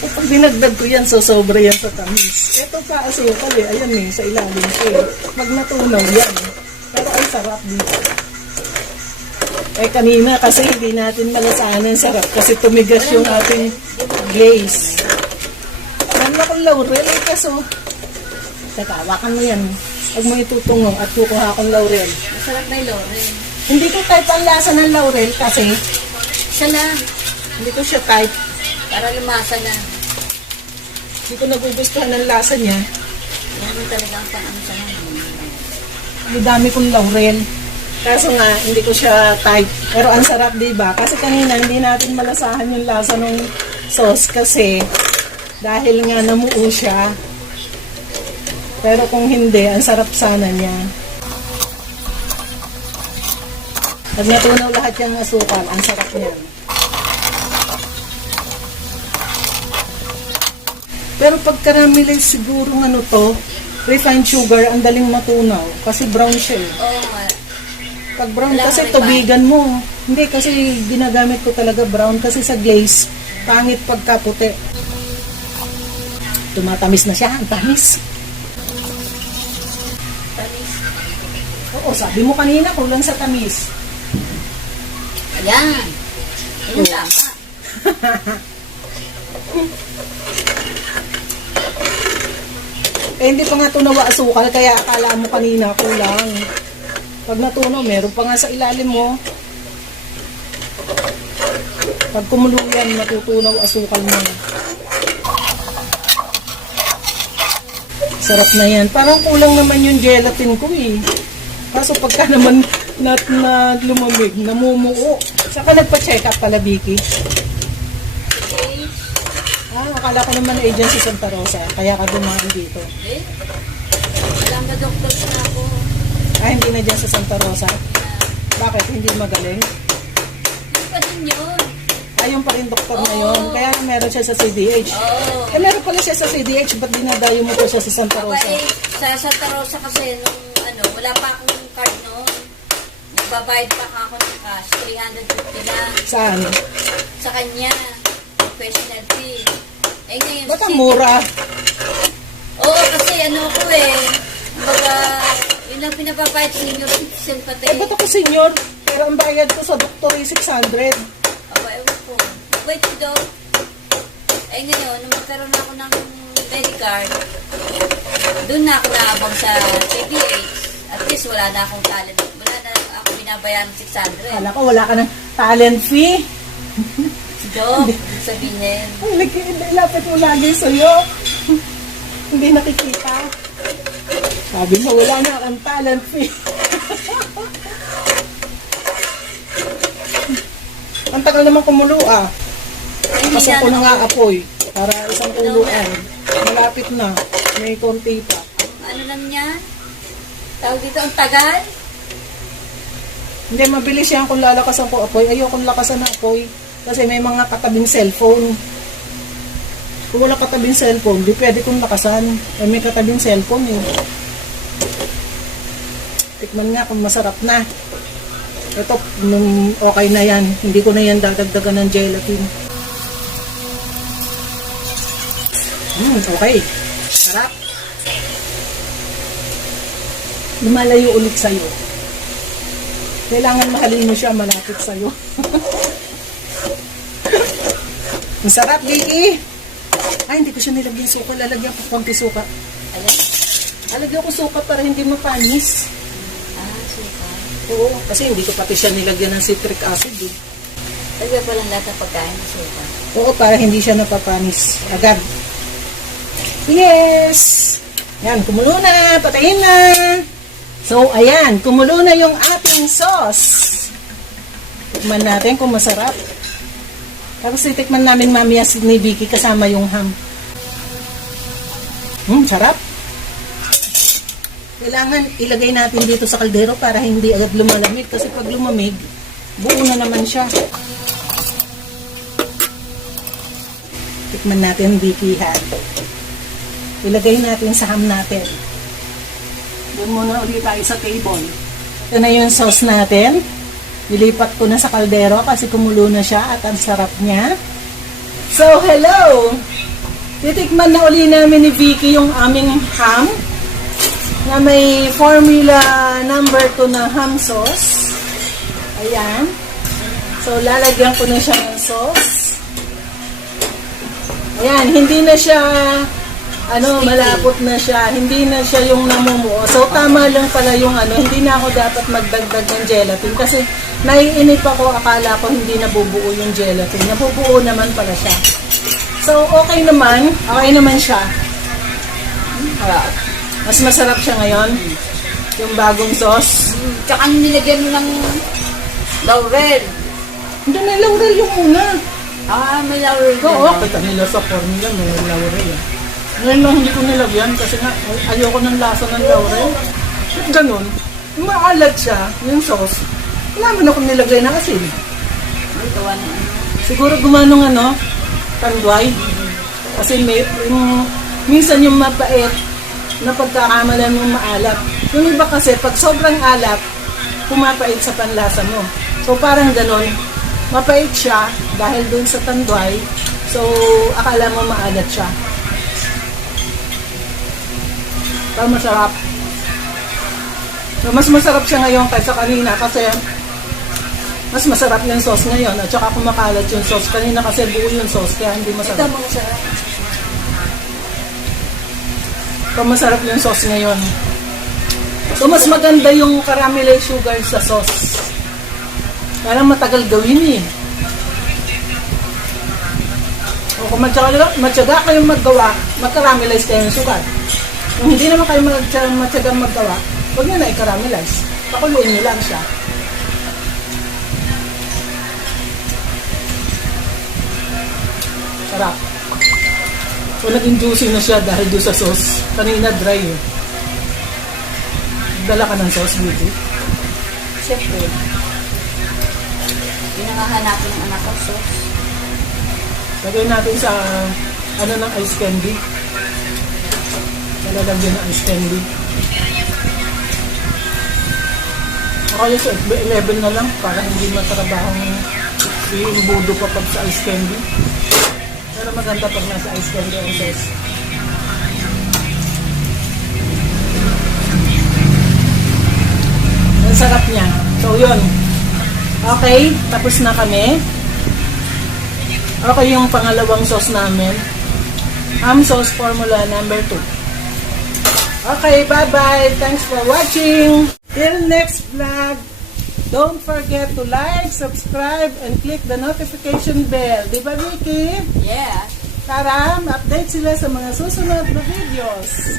Eh pag dinagdag ko yan, so sobra yan sa tamis. Ito pa asukal eh. Ayan eh, sa ilalim ko eh. Pag natunaw yan. Pero ay sarap dito. Eh kanina kasi hindi natin malasahan ang sarap kasi tumigas yung ating glaze. Ano akong laurel eh kaso. Teka, hawakan mo yan. Huwag mo itutungong at kukuha akong laurel. Masarap na yung laurel. Hindi ko type ang lasa ng laurel kasi Siya lang. hindi ko siya type. Para lumasa na. Hindi ko nagugustuhan ang lasa niya. Yan yung talagang pang-ano sa namin. Ang dami kong laurel. Kaso nga, hindi ko siya type. Pero ang sarap, diba? Kasi kanina, hindi natin malasahan yung lasa ng sauce kasi dahil nga namuo siya. Pero kung hindi, ang sarap sana niya. Pag natunaw lahat yung asukal, ang sarap niya. Pero pag caramelize siguro ano to, refined sugar, ang daling matunaw. Kasi brown siya eh. Oo nga. Pag brown, Wala kasi ka tubigan mo. Hindi, kasi ginagamit ko talaga brown. Kasi sa glaze, pangit pagka puti. Tumatamis na siya, ang tamis. Tamis. Oo, sabi mo kanina, kulang sa tamis. Ayan. Ayun tama. Eh, hindi pa nga tunawa asukal, kaya akala mo kanina kulang. Pag natunaw, meron pa nga sa ilalim mo. Pag kumulo yan, matutunaw asukal mo. Sarap na yan. Parang kulang naman yung gelatin ko eh. Kaso pagka naman lumamig, namumuo. Saka nagpa-check up pala, Vicky. Okay. Akala ko naman agency Santa Rosa, kaya ka dumaan dito. Eh? Walang na doktor na ako. Hindi na dyan sa Santa Rosa. Bakit? Hindi magaling? Hindi pa din yun. Yung pa rin doktor na yun. Kaya meron siya sa CDH. Oo. Meron pala siya sa CDH, ba't dinadayo mo po siya sa Santa Aba Rosa? eh, sa Santa Rosa kasi nung wala pa akong card noon. Nagbabayad pa ako ng cash, 350 lang. Saan? Sa kanya, professional fee. Eh ngayon, Ba't ang mura? Oo, kasi ko eh. Kumbaga, yun lang pinababayad, senior citizen pati. Ba't ako senior? Pero ang bayad ko sa doktor ay 600. Aba, ewan ko. Wait ko daw. Eh ngayon, nung magkaroon ako ng Medicard, doon na ako naabang sa KBH. At least wala na akong talent. Wala na ako binabayaran 600. Kala ko wala ka ng talent fee. Joke, sabihin. Lapit mo lagi sa'yo. Hindi nakikita. Sabi mo, wala na kang talent fee. Ang tagal naman kumulo ah. Kasi ako na nga apoy. Para isang kuluan. Malapit na. May konti pa. Ano lang yan? Tawag dito, ang tagal? Hindi, mabilis yan kung lalakasan ko apoy. Ayokong lakasan na apoy. Kasi may mga katabing cellphone. Kung wala katabing cellphone, di pwede kong lakasan. May katabing cellphone eh. Tikman nga kung masarap na. Ito, okay na yan. Hindi ko na yan dadagdagan ng gelatin. Okay. Sarap. Lumalayo ulit sa'yo. Kailangan mahalin mo siya malapit sa'yo. Ang sarap, Vicky. Hindi ko siya nilagyan suka. Lalagyan ko konti suka. Ayan. Lalagyan ko suka para hindi mapanis. Suka. Oo, kasi hindi ko pati siya nilagyan ng citric acid. Eh. Lagyan pa lang lahat ng pagkain ng suka. Oo, para hindi siya napapanis agad. Yes! Yan, kumulo na. Patayin na. So, ayan. Kumulo na yung ating sauce. Tikman natin kung masarap. Tapos titikman namin mamaya ni Vicky kasama yung ham. Sarap. Kailangan ilagay natin dito sa kaldero para hindi agad lumalamig. Kasi pag lumamig, buo na naman siya. Tikman natin, Vicky, ha. Ilagay natin sa ham natin. Doon muna ulit tayo sa table. Ito na yung sauce natin. Nilipat ko na sa kaldero kasi kumulo na siya at ang sarap niya. So, hello! Titikman na uli namin ni Vicky yung aming ham na may formula number 2 na ham sauce. Ayan. So, lalagyan ko na siya ng sauce. Ayan, hindi na siya malapot na siya. Hindi na siya yung namumuo. So, tama lang pala yung hindi na ako dapat magdagdag ng gelatin kasi naiinip ako, akala ko hindi nabubuo yung gelatin. Nabubuo naman pala siya. So, okay naman. Okay naman siya. Mas masarap siya ngayon. Yung bagong sauce. Tsaka nilagyan mo ng laurel. Hindi, may laurel yung una. Ah, may laurel din. Oo, kita nila sa formula, may laurel. Ngayon lang hindi ko nilagyan kasi nga ayoko ng lasa ng laurel. At ganun, maalat siya, yung sauce. Wala mo na kung nilagay ng asin. Ay, gawa ng ano. Siguro gumanong tanduay. Kasi minsan yung mapait na pagkakamalan mo maalat. Yung iba kasi, pag sobrang alat, pumapait sa panlasa mo. So parang ganun, mapait siya dahil dun sa tanduay. So akala mo maalat siya. Pero masarap. So, mas masarap siya ngayon kaysa kanina kasi mas masarap yung sauce ngayon at saka kumakalat yung sauce. Kanina kasi buo yung sauce kaya hindi Ito masarap. mo sarap. So, masarap yung sauce ngayon. So, mas maganda yung caramelized sugar sa sauce. Parang matagal gawin eh. O kung matyaga kayong maggawa, mag-caramelize kayo ng sugar. Kung hindi naman kayo matyagang maggawa, huwag nyo na i-caramelize. Pakuluin nyo lang siya. Sarap. So, naging juicy na siya dahil doon sa sauce. Kanina dry eh. Dala ka ng sauce, Beauty. Siyempre. Pinangahanapin ng anak ko, sauce. Lagay natin sa ng ice candy. Lalagyan ng ice candy. O kaya sa 11 na lang para hindi matrabahong iimbudo pa pag sa ice candy. Pero maganda pag nasa ice candy ang sauce. Ang sarap niya. So yun. Okay, tapos na kami. Okay yung pangalawang sauce namin. Ham sauce formula number 2. Okay, bye-bye. Thanks for watching. Till next vlog. Don't forget to like, subscribe, and click the notification bell. Di ba, Vicky? Yeah. Para ma-update sila sa mga susunod na videos.